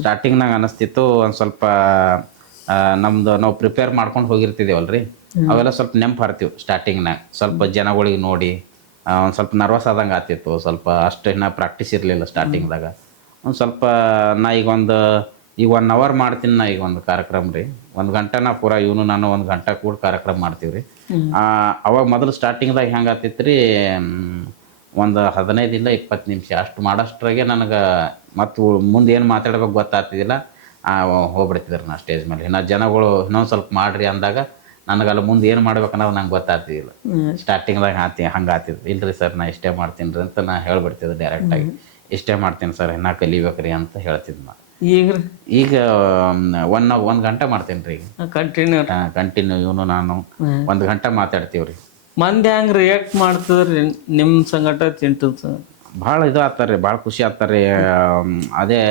ಸ್ಟಾರ್ಟಿಂಗ್ನಾಗ ಅನಿಸ್ತಿತ್ತು ಒಂದು ಸ್ವಲ್ಪ ನಮ್ದು ನಾವು ಪ್ರಿಪೇರ್ ಮಾಡ್ಕೊಂಡು ಹೋಗಿರ್ತಿದ್ದೇವಲ್ರಿ, ಅವೆಲ್ಲ ಸ್ವಲ್ಪ ನೆನಪು ಹಾರ್ತೀವಿ ಸ್ಟಾರ್ಟಿಂಗ್ನಾಗ. ಸ್ವಲ್ಪ ಜನಗಳಿಗೆ ನೋಡಿ ಒಂದು ಸ್ವಲ್ಪ ನರ್ವಸ್ ಆದಂಗೆ ಆಗ್ತಿತ್ತು. ಸ್ವಲ್ಪ ಅಷ್ಟು ಇನ್ನೂ ಪ್ರಾಕ್ಟೀಸ್ ಇರಲಿಲ್ಲ ಸ್ಟಾರ್ಟಿಂಗ್ದಾಗ. ಒಂದು ಸ್ವಲ್ಪ ನಾ ಈಗ 1 ಅವರ್ ಮಾಡ್ತೀನಿ ನಾ ಈಗ ಒಂದು ಕಾರ್ಯಕ್ರಮ ರೀ. 1 ಗಂಟೆ ನಾ ಪೂರಾ ಇವನು ನಾನು 1 ಗಂಟೆ ಕೂಡ ಕಾರ್ಯಕ್ರಮ ಮಾಡ್ತೀವಿ ರೀ. ಅವಾಗ ಮೊದಲು ಸ್ಟಾರ್ಟಿಂಗ್ದಾಗ ಹೆಂಗೆ ಆಗ್ತಿತ್ತು ರೀ, ಒಂದು 15 ಇಲ್ಲ 20 ನಿಮಿಷ ಅಷ್ಟು ಮಾಡೋಷ್ಟ್ರಾಗೆ ನನಗೆ ಮತ್ತು ಮುಂದೆ ಏನು ಮಾತಾಡ್ಬೇಕು ಗೊತ್ತಾಗ್ತಿದ್ದಿಲ್ಲ. ಹೋಗ್ಬಿಡ್ತಿದ್ರು ನಾ ಸ್ಟೇಜ್ ಮೇಲೆ. ಇನ್ನು ಜನಗಳು ಇನ್ನೊಂದು ಸ್ವಲ್ಪ ಮಾಡಿರಿ ಅಂದಾಗ ನನಗಲ್ಲ ಮುಂದೆ ಏನು ಮಾಡ್ಬೇಕು ಅನ್ನೋದು ನಂಗೆ ಗೊತ್ತಾಗ್ತಿದ್ದಿಲ್ಲ. ಸ್ಟಾರ್ಟಿಂಗ್ದಾಗ ಹಂಗೆ ಆಗ್ತಿದ್ರು. ಇಲ್ರಿ ಸರ್ ನಾ ಇಷ್ಟೇ ಮಾಡ್ತೀನಿ ರೀ ಅಂತ ನಾ ಹೇಳ್ಬಿಡ್ತಿದ್ದೆ ಡೈರೆಕ್ಟಾಗಿ. ಇಷ್ಟೇ ಮಾಡ್ತೀನಿ ಸರ್ ಇನ್ನೂ ಕಲಿಬೇಕ್ರಿ ಅಂತ ಹೇಳ್ತಿದ್ದೆ ನಾ. ಈಗ 1 ಗಂಟೆ ಮಾಡ್ತೀನಿ ರೀ ಈಗ ಕಂಟಿನ್ಯೂ. ಇವನು ನಾನು 1 ಗಂಟೆ ಮಾತಾಡ್ತೀವಿ ರೀ. ಮಂದಿ ಹೆಂಗೆ ರಿಯಾಕ್ಟ್ ಮಾಡ್ತದ್ರಿ ನಿಮ್ಮ ಸಂಗಟ ಚಿಂಟು? ಭಾಳ ಇದು ಆಗ್ತಾರೆ ರೀ, ಭಾಳ ಖುಷಿ ಆಗ್ತಾರೆ. ಅದೇ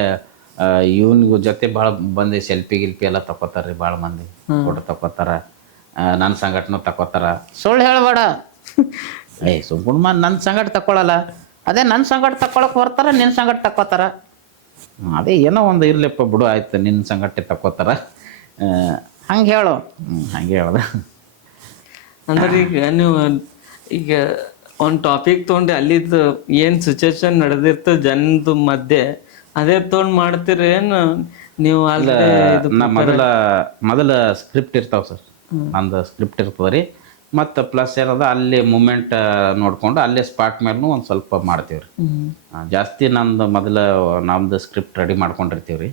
ಇವನಿಗೂ ಜೊತೆ ಭಾಳ ಬಂದು ಸೆಲ್ಫಿ ಗಿಲ್ಪಿ ಎಲ್ಲ ತಗೋತಾರೆ ರೀ. ಭಾಳ ಮಂದಿ ಫೋಟೋ ತಗೋತಾರ, ನನ್ನ ಸಂಗಟನೂ ತಗೋತಾರ. ಸುಳ್ಳು ಹೇಳಬೇಡ. ಸುಮ್ಮನೆ ನನ್ನ ಸಂಗಟ ತಗೊಳಲ್ಲ, ಅದೇ ನನ್ನ ಸಂಗಟ ತಗೊಳಕ್ ಬರ್ತಾರ, ನಿನ್ನ ಸಂಗಟ ತಗೋತಾರ. ಅದೇ ಏನೋ ಒಂದು ಇರ್ಲಿಪ್ಪ ಬಿಡು ಆಯ್ತು, ನಿನ್ನ ಸಂಗಟೆ ತಗೋತಾರ ಹಂಗೆ ಹೇಳು. ಹಂಗೆ ಹೇಳ್ದೆ. ಅಂದ್ರೆ ಈಗ ಒಂದು ಟಾಪಿಕ್ ತೊಗೊಂಡು ಅಲ್ಲಿದ್ದು ಏನು ಸಿಚುವೇಶನ್ ನಡೆದಿರ್ತದೆ ಜನದ ಮಧ್ಯೆ ಅದೇ ತೊಗೊಂಡು ಮಾಡ್ತೀರಿ ಏನು ನೀವು? ಅಲ್ಲ ನಾ ಮೊದಲ ಸ್ಕ್ರಿಪ್ಟ್ ಇರ್ತಾವೆ ಸರ್, ನಂದು ಸ್ಕ್ರಿಪ್ಟ್ ಇರ್ತದೆ ರೀ. ಮತ್ತು ಪ್ಲಸ್ ಏನದ ಅಲ್ಲಿ ಮೂಮೆಂಟ್ ನೋಡಿಕೊಂಡು ಅಲ್ಲೇ ಸ್ಪಾಟ್ ಮೇಲೂ ಒಂದು ಸ್ವಲ್ಪ ಮಾಡ್ತೀವಿ ರೀ. ಜಾಸ್ತಿ ನಮ್ದು ಸ್ಕ್ರಿಪ್ಟ್ ರೆಡಿ ಮಾಡ್ಕೊಂಡಿರ್ತೀವಿ ರೀ,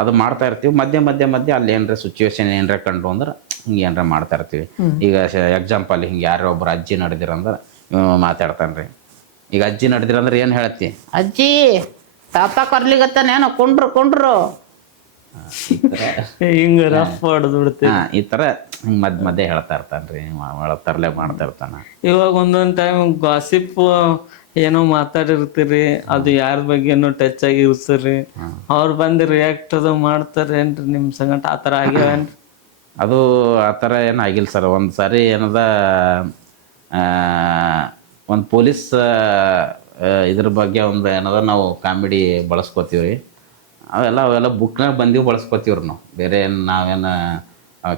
ಅದು ಮಾಡ್ತಾ ಇರ್ತೀವಿ. ಮಧ್ಯೆ ಅಲ್ಲಿ ಏನರ ಸಿಚುವೇಶನ್ ಏನರ ಕಂಡು ಅಂದ್ರೆ ಹಿಂಗೆ ಏನರ ಮಾಡ್ತಾ ಇರ್ತೀವಿ. ಈಗ ಎಕ್ಸಾಂಪಲ್ ಹಿಂಗೆ ಯಾರೋ ಒಬ್ರು ಅಜ್ಜಿ ನಡೆದಿರಂದ್ರೆ ಮಾತಾಡ್ತಾನೆ ರೀ. ಈಗ ಅಜ್ಜಿ ನಡೆದಿರಂದ್ರೆ ಏನು ಹೇಳ್ತಿ? ಅಜ್ಜಿ ತಾತ ಕರ್ಲಿಗತ್ತಾನೇನು, ಕೊಂಡ್ರು ಹಿಂಗೆ ರಫ್ ಹೊಡೆದು ಬಿಡ್ತೀವಿ. ಈ ಥರ ಹಿಂಗೆ ಮಧ್ಯೆ ಹೇಳ್ತಾ ಇರ್ತಾನೆ ರೀ, ತರಲೆ ಮಾಡ್ತಾ ಇರ್ತಾನೆ. ಇವಾಗ ಒಂದೊಂದು ಟೈಮ್ ಗಾಸಿಪ್ ಏನೋ ಮಾತಾಡಿರ್ತೀರಿ, ಅದು ಯಾರ ಬಗ್ಗೆನೋ ಟಚ್ ಆಗಿರ್ತೀರಿ, ಅವ್ರು ಬಂದು ರಿಯಾಕ್ಟ್ ಅದು ಮಾಡ್ತಾರೇನ್ರಿ ನಿಮ್ಮ ಸಂಗಟ? ಆ ಥರ ಆಗ್ಯಾವೇನ್ರಿ? ಅದು ಆ ಥರ ಏನು ಆಗಿಲ್ಲ ಸರ್. ಒಂದು ಸಾರಿ ಏನದ ಒಂದು ಪೊಲೀಸ್ ಇದ್ರ ಬಗ್ಗೆ ಒಂದು ಏನದ ನಾವು ಕಾಮಿಡಿ ಬಳಸ್ಕೋತೀವಿ ರೀ. ಅವೆಲ್ಲ ಬುಕ್ನಾಗ ಬಂದೀವಿ ಬಳಸ್ಕೋತೀವ್ರಿ ನಾವು. ಬೇರೆ ಏನು ನಾವೇನು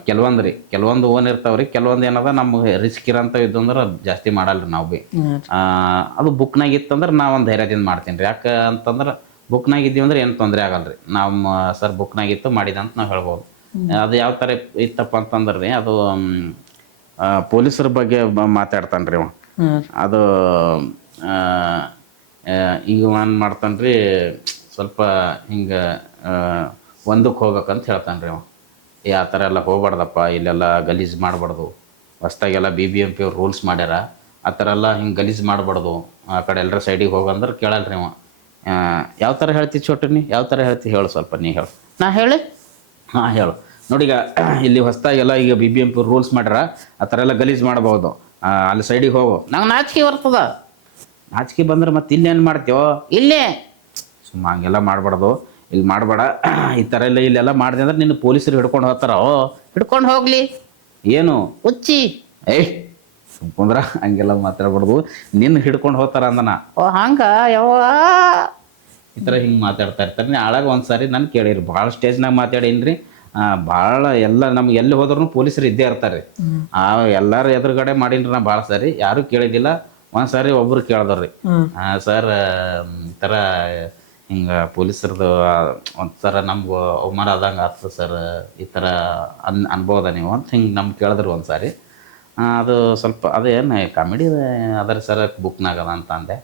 ಕೆಲವೊಂದು ಓನ್ ಇರ್ತಾವ್ರಿ, ಕೆಲವೊಂದು ಏನದ ನಮ್ಗೆ ರಿಸ್ಕ್ ಇರೋಂಥವು ಇದ್ದು ಅಂದ್ರೆ ಜಾಸ್ತಿ ಮಾಡಲ್ರಿ ನಾವು ಭೀ. ಅದು ಬುಕ್ನಾಗ ಇತ್ತಂದ್ರೆ ನಾ ಒಂದು ಧೈರ್ಯದಿಂದ ಮಾಡ್ತೀನಿ ರೀ. ಯಾಕೆ ಅಂತಂದ್ರೆ ಬುಕ್ನಾಗ ಇದ್ದೀವಿ ಅಂದ್ರೆ ಏನು ತೊಂದರೆ ಆಗಲ್ರಿ. ನಾವು ಸರ್ ಬುಕ್ನಾಗ ಇತ್ತು ಮಾಡಿದಂತ ನಾವು ಹೇಳ್ಬೋದು. ಅದು ಯಾವ ಥರ ಇತ್ತಪ್ಪ ಅಂತಂದ್ರೆ ರೀ, ಅದು ಪೊಲೀಸರ ಬಗ್ಗೆ ಮಾತಾಡ್ತಾನೆ ರೀ ಅವ. ಅದು ಈಗ ಏನು ಮಾಡ್ತಾನೆ ರೀ, ಸ್ವಲ್ಪ ಹಿಂಗೆ ಒಂದಕ್ಕೆ ಹೋಗ್ಬೇಕಂತ ಹೇಳ್ತಾನೆ ರೀ ಅವ. ಆ ಥರ ಎಲ್ಲ ಹೋಗ್ಬಾರ್ದಪ್ಪ, ಇಲ್ಲೆಲ್ಲ ಗಲೀಜು ಮಾಡಬಾರ್ದು, ಹೊಸ್ದಾಗೆಲ್ಲ BBMP ಅವ್ರು ರೂಲ್ಸ್ ಮಾಡ್ಯಾರ, ಆ ಥರ ಎಲ್ಲ ಹಿಂಗೆ ಗಲೀಜು ಮಾಡಬಾರ್ದು, ಆ ಕಡೆ ಎಲ್ಲರ ಸೈಡಿಗೆ ಹೋಗಂದ್ರೆ ಕೇಳಲ್ರಿ ಅವ. ಯಾವ ಥರ ಹೇಳ್ತಿ ಚೋಟು, ನೀ ಯಾವ ಥರ ಹೇಳ್ತಿ ಹೇಳು, ಸ್ವಲ್ಪ ನೀ ಹೇಳು. ನಾ ಹೇಳಿ? ಹಾಂ ಹೇಳು. ನೋಡಿ ಈಗ ಇಲ್ಲಿ ಹೊಸ್ದಾಗೆಲ್ಲ ಈಗ BBMP ರೂಲ್ಸ್ ಮಾಡ್ಯಾರ, ಆ ಥರ ಎಲ್ಲ ಗಲೀಜು ಮಾಡ್ಬೋದು, ಅಲ್ಲಿ ಸೈಡಿಗೆ ಹೋಗು. ನಂಗೆ ನಾಚಿಕೆ ಬರ್ತದ. ನಾಚಿಕೆ ಬಂದ್ರೆ ಮತ್ತೆ ಇಲ್ಲೇನು ಮಾಡ್ತೀವೋ? ಇಲ್ಲೇ ಸುಮ್ಮ ಹಂಗೆಲ್ಲ ಮಾಡಬಾರ್ದು, ಇಲ್ಲಿ ಮಾಡಬೇಡ, ಈ ಥರ ಎಲ್ಲ ಇಲ್ಲೆಲ್ಲ ಮಾಡಿದೆ ಅಂದ್ರೆ ನಿನ್ನ ಪೊಲೀಸರು ಹಿಡ್ಕೊಂಡು ಹೋಗ್ತಾರ. ಹಿಡ್ಕೊಂಡು ಹೋಗ್ಲಿ, ಏನು ಹುಚ್ಚಿ ಕುಂದ್ರ ಹಂಗೆಲ್ಲ ಮಾತಾಡ್ಬಾರ್ದು, ನಿನ್ನ ಹಿಡ್ಕೊಂಡು ಹೋಗ್ತಾರ ಅಂದನ ಓ ಹಂಗ ಯವ್ವ ಈ ಥರ ಹಿಂಗೆ ಮಾತಾಡ್ತಾ ಇರ್ತಾರೆ. ನೀ ಆಳಾಗ ಒಂದು ಸಾರಿ ನಾನು ಕೇಳಿರಿ, ಭಾಳ ಸ್ಟೇಜ್ನಾಗ ಮಾತಾಡೀನಿ ರೀ. ಭಾಳ ಎಲ್ಲ ನಮ್ಗೆ ಎಲ್ಲಿ ಹೋದ್ರೂ ಪೊಲೀಸರು ಇದ್ದೇ ಇರ್ತಾರೆ. ಎಲ್ಲರೂ ಎದುರುಗಡೆ ಮಾಡೀನಿ ನಾ ಭಾಳ ಸಾರಿ, ಯಾರೂ ಕೇಳಿದ್ದಿಲ್ಲ. ಒಂದು ಸಾರಿ ಒಬ್ರು ಕೇಳ್ದವ್ರಿ, ಸರ್ ಈ ಥರ ಹಿಂಗೆ ಪೊಲೀಸರದು ಒಂಥರ ನಮ್ಗೆ ಅವಮಾನ ಆದಂಗೆ ಆಗ್ತದೆ ಸರ್, ಈ ಥರ ಅನ್ಬೋದ ನೀವು ಅಂತ ಹಿಂಗೆ ನಮ್ಗೆ ಕೇಳಿದ್ರು ಒಂದು ಸಾರಿ. ಅದು ಸ್ವಲ್ಪ ಅದೇನು ಕಾಮಿಡಿ ಅದರ ಸರ್ ಬುಕ್ನಾಗ ಅದ ಅಂತ ಅಂದೆ.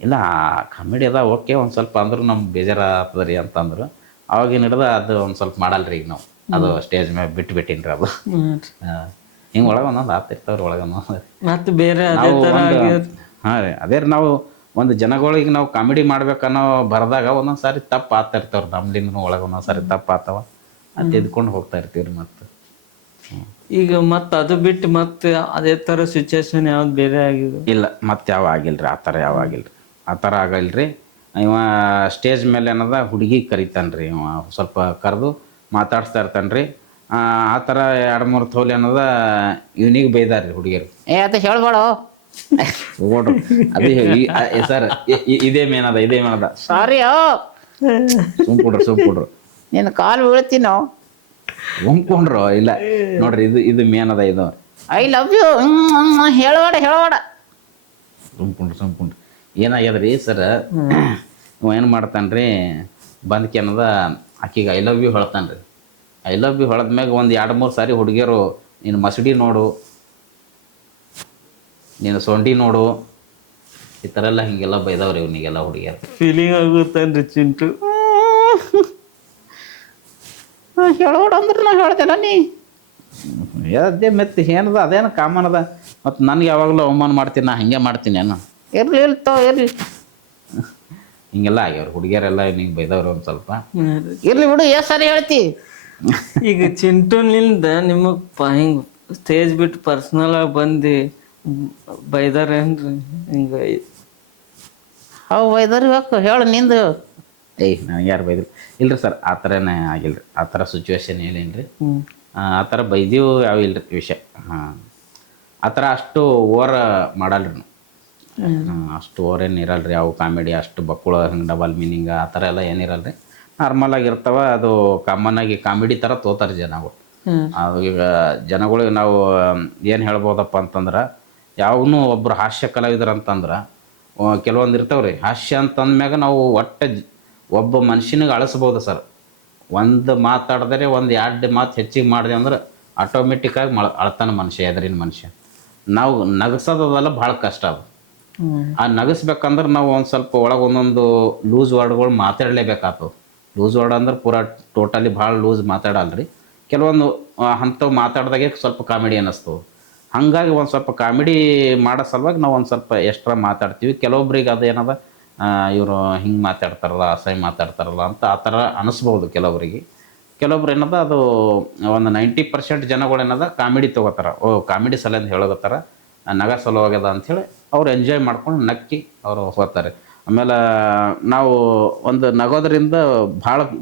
ಇಲ್ಲ ಕಾಮಿಡಿ ಅದ ಓಕೆ, ಒಂದು ಸ್ವಲ್ಪ ಅಂದ್ರೂ ನಮ್ಗೆ ಬೇಜಾರು ಆಗ್ತದೆ ರೀ ಅಂತಂದ್ರು. ಅವಾಗಿನ ಹಿಡ್ದು ಅದು ಒಂದು ಸ್ವಲ್ಪ ಮಾಡಲ್ರಿ ಈಗ ನಾವು, ಅದು ಸ್ಟೇಜ್ ಮೇಲೆ ಬಿಟ್ಟಿನಿ ರೀ ಅದು. ಹಿಂಗೆ ಒಳಗೆ ಒಂದೊಂದು ಆಗ್ತಿರ್ತಾವ್ರಿ, ಒಳಗೆ ಒಂದೊಂದು ಮತ್ತೆ ಬೇರೆ ಅದೇ ಥರ ಹಾಂ ರೀ. ಅದೇ ರೀ, ನಾವು ಒಂದು ಜನಗಳಿಗೆ ನಾವು ಕಾಮಿಡಿ ಮಾಡ್ಬೇಕನ್ನೋ ಬರೆದಾಗ ಒಂದೊಂದು ಸಾರಿ ತಪ್ಪು ಆಗ್ತಾ ಇರ್ತಾವ್ರಿ, ನಮ್ಲಿಂದನೂ ಒಳಗೆ ಒಂದೊಂದು ಸಾರಿ ತಪ್ಪು ಆಗ್ತಾವ, ಅದು ಎದ್ಕೊಂಡು ಹೋಗ್ತಾ ಇರ್ತೀವಿ ರೀ. ಮತ್ತು ಈಗ ಮತ್ತೆ ಅದು ಬಿಟ್ಟು ಮತ್ತೆ ಅದೇ ಥರ ಸಿಚುವೇಶನ್ ಯಾವ್ದು ಬೇರೆ ಆಗಿದೆ? ಇಲ್ಲ, ಮತ್ತೆ ಯಾವ ಆಗಿಲ್ರಿ, ಆ ಥರ ಯಾವ ಆಗಿಲ್ರಿ, ಆ ಥರ ಆಗಲ್ರಿ. ಇವ ಸ್ಟೇಜ್ ಮೇಲೆ ಏನದ ಹುಡುಗಿ ಕರಿತಾನೆ ರೀ, ಇವ ಸ್ವಲ್ಪ ಕರೆದು ಮಾತಾಡಿಸ್ತಾ ಇರ್ತಾನೆ ರೀ. ಆ ಥರ 2-3 ತೋಲೆ ಅನ್ನೋದ ಇವನಿಗೆ ಬೈದಾರ ರೀ ಹುಡುಗಿಯರು. ಅದು ಹೇಳ್ಬೇಡ ಹೋಗ್ರಿ ಅದೇ ಸರ್, ಇದೇ ಮೇನದ ಸಾರಿ ಸುಮ್ಕೊಂಡ್ರು ನಿನ್ನ ಕಾಲು ಬೀಳ್ತೀನೋ ಹೊಂದ್ಕೊಂಡ್ರು. ಇಲ್ಲ ನೋಡ್ರಿ, ಇದು ಮೇನದ, ಇದು ಐ ಲವ್ ಯು ಹೇಳಬೇಡ ಸುಮ್ಕೊಂಡ್ರು ಏನಾಗ್ಯದ್ರಿ ಸರ್, ಇವ ಏನು ಮಾಡ್ತಾನೆ ರೀ, ಬಂದ್ಕೆ ಅನ್ನೋದ ಆಕಿಗೆ ಐ ಲವ್ ಯು ಹೇಳ್ತಾನೆ ರೀ. ಐ ಲವ್ ಯು ಹೊಳೆದ್ಮ್ಯಾಗ ಒಂದು 2-3 ಸಾರಿ ಹುಡುಗಿಯರು ನೀನು ಮಸಡಿ ನೋಡು, ನೀನು ಸೊಂಡಿ ನೋಡು, ಈ ಥರ ಎಲ್ಲ ಹಿಂಗೆಲ್ಲ ಬೈದವ್ರಿ ಇವನಿಗೆಲ್ಲ ಹುಡುಗಿಯರು. ಫೀಲಿಂಗ್ ಆಗುತ್ತೇನ್ರಿ ಚಿಂಟು? ಹೇಳೋಡ ಅಂದ್ರೆ ನಾ ಹೇಳ್ತೇನೆ ನೀ ಅದೇ ಮತ್ತೆ ಏನದ, ಅದೇನು ಕಾಮನ್ ಅದ. ಮತ್ತು ನನಗೆ ಯಾವಾಗಲೂ ಅವಮಾನ ಮಾಡ್ತೀನಿ, ನಾ ಹಂಗೆ ಮಾಡ್ತೀನಿ ಏನೋ. ಇರ್ಲಿ ಹಿಂಗೆಲ್ಲ ಆಗ್ಯಾವ್ರಿ ಹುಡುಗಿಯರೆಲ್ಲ ನಿಂಗೆ ಬೈದವ್ರು ಒಂದು ಸ್ವಲ್ಪ. ಇರ್ಲಿ ಬಿಡು, ಎಷ್ಟು ಸಾರಿ ಹೇಳ್ತಿ. ಈಗ ಚಿಂಟುನಿಂದ ನಿಮಗೆ ಹಿಂಗೆ ಸ್ಟೇಜ್ ಬಿಟ್ಟು ಪರ್ಸ್ನಲ್ ಆಗಿ ಬಂದು ಬೈದಾರೇನ್ರಿ ಹಿಂಗೆ? ಅವು ಬೈದರ್ಬೇಕು ಹೇಳು ನಿಂದು. ನನಗೆ ಯಾರು ಬೈದ್ರು ಇಲ್ರಿ ಸರ್, ಆ ಥರನೇ ಆಗಿಲ್ರಿ, ಆ ಥರ ಸಿಚುವೇಶನ್ ಏನೇನು ರೀ, ಆ ಥರ ಬೈದೀವು ಯಾವ ಇಲ್ರಿ ವಿಷಯ. ಆ ಥರ ಅಷ್ಟು ಓವರ್ ಮಾಡಲ್ರಿ, ಅಷ್ಟು ಓವರ್ ಏನು ಇರಲ್ರಿ. ಅವು ಕಾಮಿಡಿ ಅಷ್ಟು ಬಕ್ಕುಳ ಹಿಂಗೆ ಡಬಲ್ ಮೀನಿಂಗ್ ಆ ಥರ ಎಲ್ಲ ಏನಿರಲ್ರಿ, ನಾರ್ಮಲ್ ಆಗಿರ್ತಾವ. ಅದು ಕಾಮನ್ ಆಗಿ ಕಾಮಿಡಿ ಥರ ತೋತಾರೆ ಜನಗಳು. ಅದು ಈಗ ಜನಗಳಿಗೆ ನಾವು ಏನು ಹೇಳ್ಬೋದಪ್ಪ ಅಂತಂದ್ರೆ, ಯಾವನು ಒಬ್ಬರು ಹಾಸ್ಯ ಕಲಾವಿದ್ರು ಅಂತಂದ್ರೆ ಕೆಲವೊಂದು ಇರ್ತಾವ್ರಿ ಹಾಸ್ಯ ಅಂತಂದ್ಮ್ಯಾಗ ನಾವು ಒಬ್ಬ ಮನುಷ್ಯನಿಗೆ ಅಳಿಸ್ಬೋದು ಸರ್. ಒಂದು ಮಾತಾಡಿದ್ರೆ 1-2 ಮಾತು ಹೆಚ್ಚಿಗೆ ಮಾಡಿದೆ ಅಂದ್ರೆ ಆಟೋಮೆಟಿಕ್ಕಾಗಿ ಅಳ್ತಾನೆ ಮನುಷ್ಯ, ಎದುರಿನ ಮನುಷ್ಯ. ನಾವು ನಗಸೋದಲ್ಲ ಭಾಳ ಕಷ್ಟ ಅದು. ಆ ನಗಸ್ಬೇಕಂದ್ರೆ ನಾವು ಒಂದು ಸ್ವಲ್ಪ ಒಳಗೆ ಒಂದೊಂದು ಲೂಸ್ ವರ್ಡ್ಗಳು ಮಾತಾಡಲೇಬೇಕಾಗ್ತದೆ. ಲೂಸ್ ವರ್ಡ್ ಅಂದ್ರೆ ಪೂರಾ ಟೋಟಲಿ ಭಾಳ ಲೂಸ್ ಮಾತಾಡಲ್ರಿ, ಕೆಲವೊಂದು ಅಂಥವು ಮಾತಾಡ್ದಾಗೆ ಸ್ವಲ್ಪ ಕಾಮಿಡಿ ಅನ್ನಿಸ್ತವೆ. ಹಾಗಾಗಿ ಒಂದು ಸ್ವಲ್ಪ ಕಾಮಿಡಿ ಮಾಡೋ ಸಲುವಾಗಿ ನಾವು ಒಂದು ಸ್ವಲ್ಪ ಎಕ್ಸ್ಟ್ರಾ ಮಾತಾಡ್ತೀವಿ. ಕೆಲವೊಬ್ರಿಗೆ ಅದು ಏನದ, ಇವರು ಹಿಂಗೆ ಮಾತಾಡ್ತಾರಲ್ಲ, ಅಸಹ್ಯ ಮಾತಾಡ್ತಾರಲ್ಲ ಅಂತ ಆ ಥರ ಅನ್ನಿಸ್ಬೋದು ಕೆಲವೊಬ್ರಿಗೆ. ಕೆಲವೊಬ್ರು ಏನದ, ಅದು ಒಂದು 90% ಜನಗಳು ಏನದ ಕಾಮಿಡಿ ತೊಗೋತಾರ, ಕಾಮಿಡಿ ಸಲ ಹೇಳೋಗತ್ತಾರ, ನಗ ಸಲುವಾಗ್ಯದ ಅಂಥೇಳಿ ಅವ್ರು ಎಂಜಾಯ್ ಮಾಡ್ಕೊಂಡು ನಕ್ಕಿ ಅವರು ಹೋಗ್ತಾರೆ. ಆಮೇಲೆ ನಾವು ಒಂದು ನಗೋದ್ರಿಂದ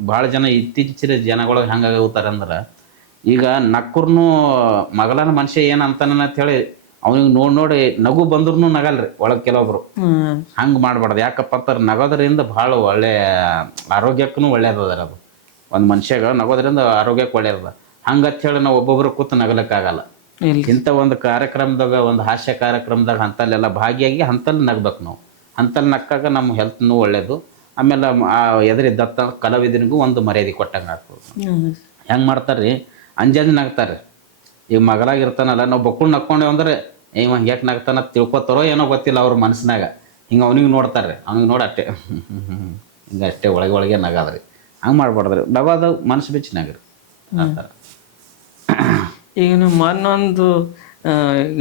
ಭಾಳ ಜನ ಇತ್ತೀಚಿನ ಜನಗಳು ಹೆಂಗಾಗಿ ಹೋಗ್ತಾರೆ ಅಂದ್ರೆ, ಈಗ ನಕ್ಕರ್ನು ಮಗಲನ ಮನುಷ್ಯ ಏನು ಅಂತಾನ ಅಂತೇಳಿ ಅವ್ನಿಗೆ ನೋಡಿ ನಗು ಬಂದ್ರೂ ನಗಲ್ರಿ ಒಳಗೆ ಕೆಲವೊಬ್ರು. ಹಂಗೆ ಮಾಡ್ಬಾರ್ದು. ಯಾಕಪ್ಪ ಅಂತಾರೆ, ನಗೋದ್ರಿಂದ ಭಾಳ ಒಳ್ಳೆ ಆರೋಗ್ಯಕ್ಕೂ ಒಳ್ಳೇದದ ಅದು. ಒಂದು ಮನುಷ್ಯಗ ನಗೋದ್ರಿಂದ ಆರೋಗ್ಯಕ್ಕೆ ಒಳ್ಳೇದದ. ಹಂಗತ್ ಹೇಳಿ ನಾವು ಒಬ್ಬೊಬ್ರು ಕೂತು ನಗಲಕ್ಕಾಗಲ್ಲ. ಇಂಥ ಒಂದು ಕಾರ್ಯಕ್ರಮದಾಗ, ಒಂದು ಹಾಸ್ಯ ಕಾರ್ಯಕ್ರಮದಾಗ ಅಂಥಲ್ಲೆಲ್ಲ ಭಾಗಿಯಾಗಿ ಅಂಥಲ್ಲಿ ನಗ್ಬೇಕು ನಾವು. ಅಂಥಲ್ಲಿ ನಕ್ಕಾಗ ನಮ್ಮ ಹೆಲ್ತ್ನೂ ಒಳ್ಳೇದು. ಆಮೇಲೆ ಎದುರಿದ್ದ ಕಲಾವಿದನಿಗೂ ಒಂದು ಮರ್ಯಾದೆ ಕೊಟ್ಟಂಗೆ ಆಗ್ತದೆ. ಹೆಂಗೆ ಮಾಡ್ತಾರೆ ರೀ, ಅಂಜಾದಿ ನಗ್ತಾರೆ. ಈಗ ಮಗಲಾಗಿರ್ತಾನಲ್ಲ, ನಾವು ಬಕ್ಕುಳು ನಕ್ಕೊಂಡೇವು ಅಂದ್ರೆ ಇವ ಹಂಗ್ಯಾಕೆ ನಗ್ತಾನ ತಿಳ್ಕೊತಾರೋ ಏನೋ ಗೊತ್ತಿಲ್ಲ ಅವ್ರ ಮನಸ್ಸಿನಾಗ. ಹಿಂಗೆ ಅವನಿಗೆ ನೋಡ್ತಾರೆ, ಅವ್ನಿಗೆ ನೋಡಿ ಅಷ್ಟೇ ಹಿಂಗೆ ಅಷ್ಟೇ ಒಳಗೆ ನಗಾದ್ರಿ. ಹಂಗೆ ಮಾಡ್ಬಾರ್ದ್ರಿ, ನಗೋದು ಮನಸ್ಸು ಬಿಚ್ಚಿ ನಗ್ರಿ ಆ ಥರ. ಈಗ ನೀವು ಮೊನ್ನೊಂದು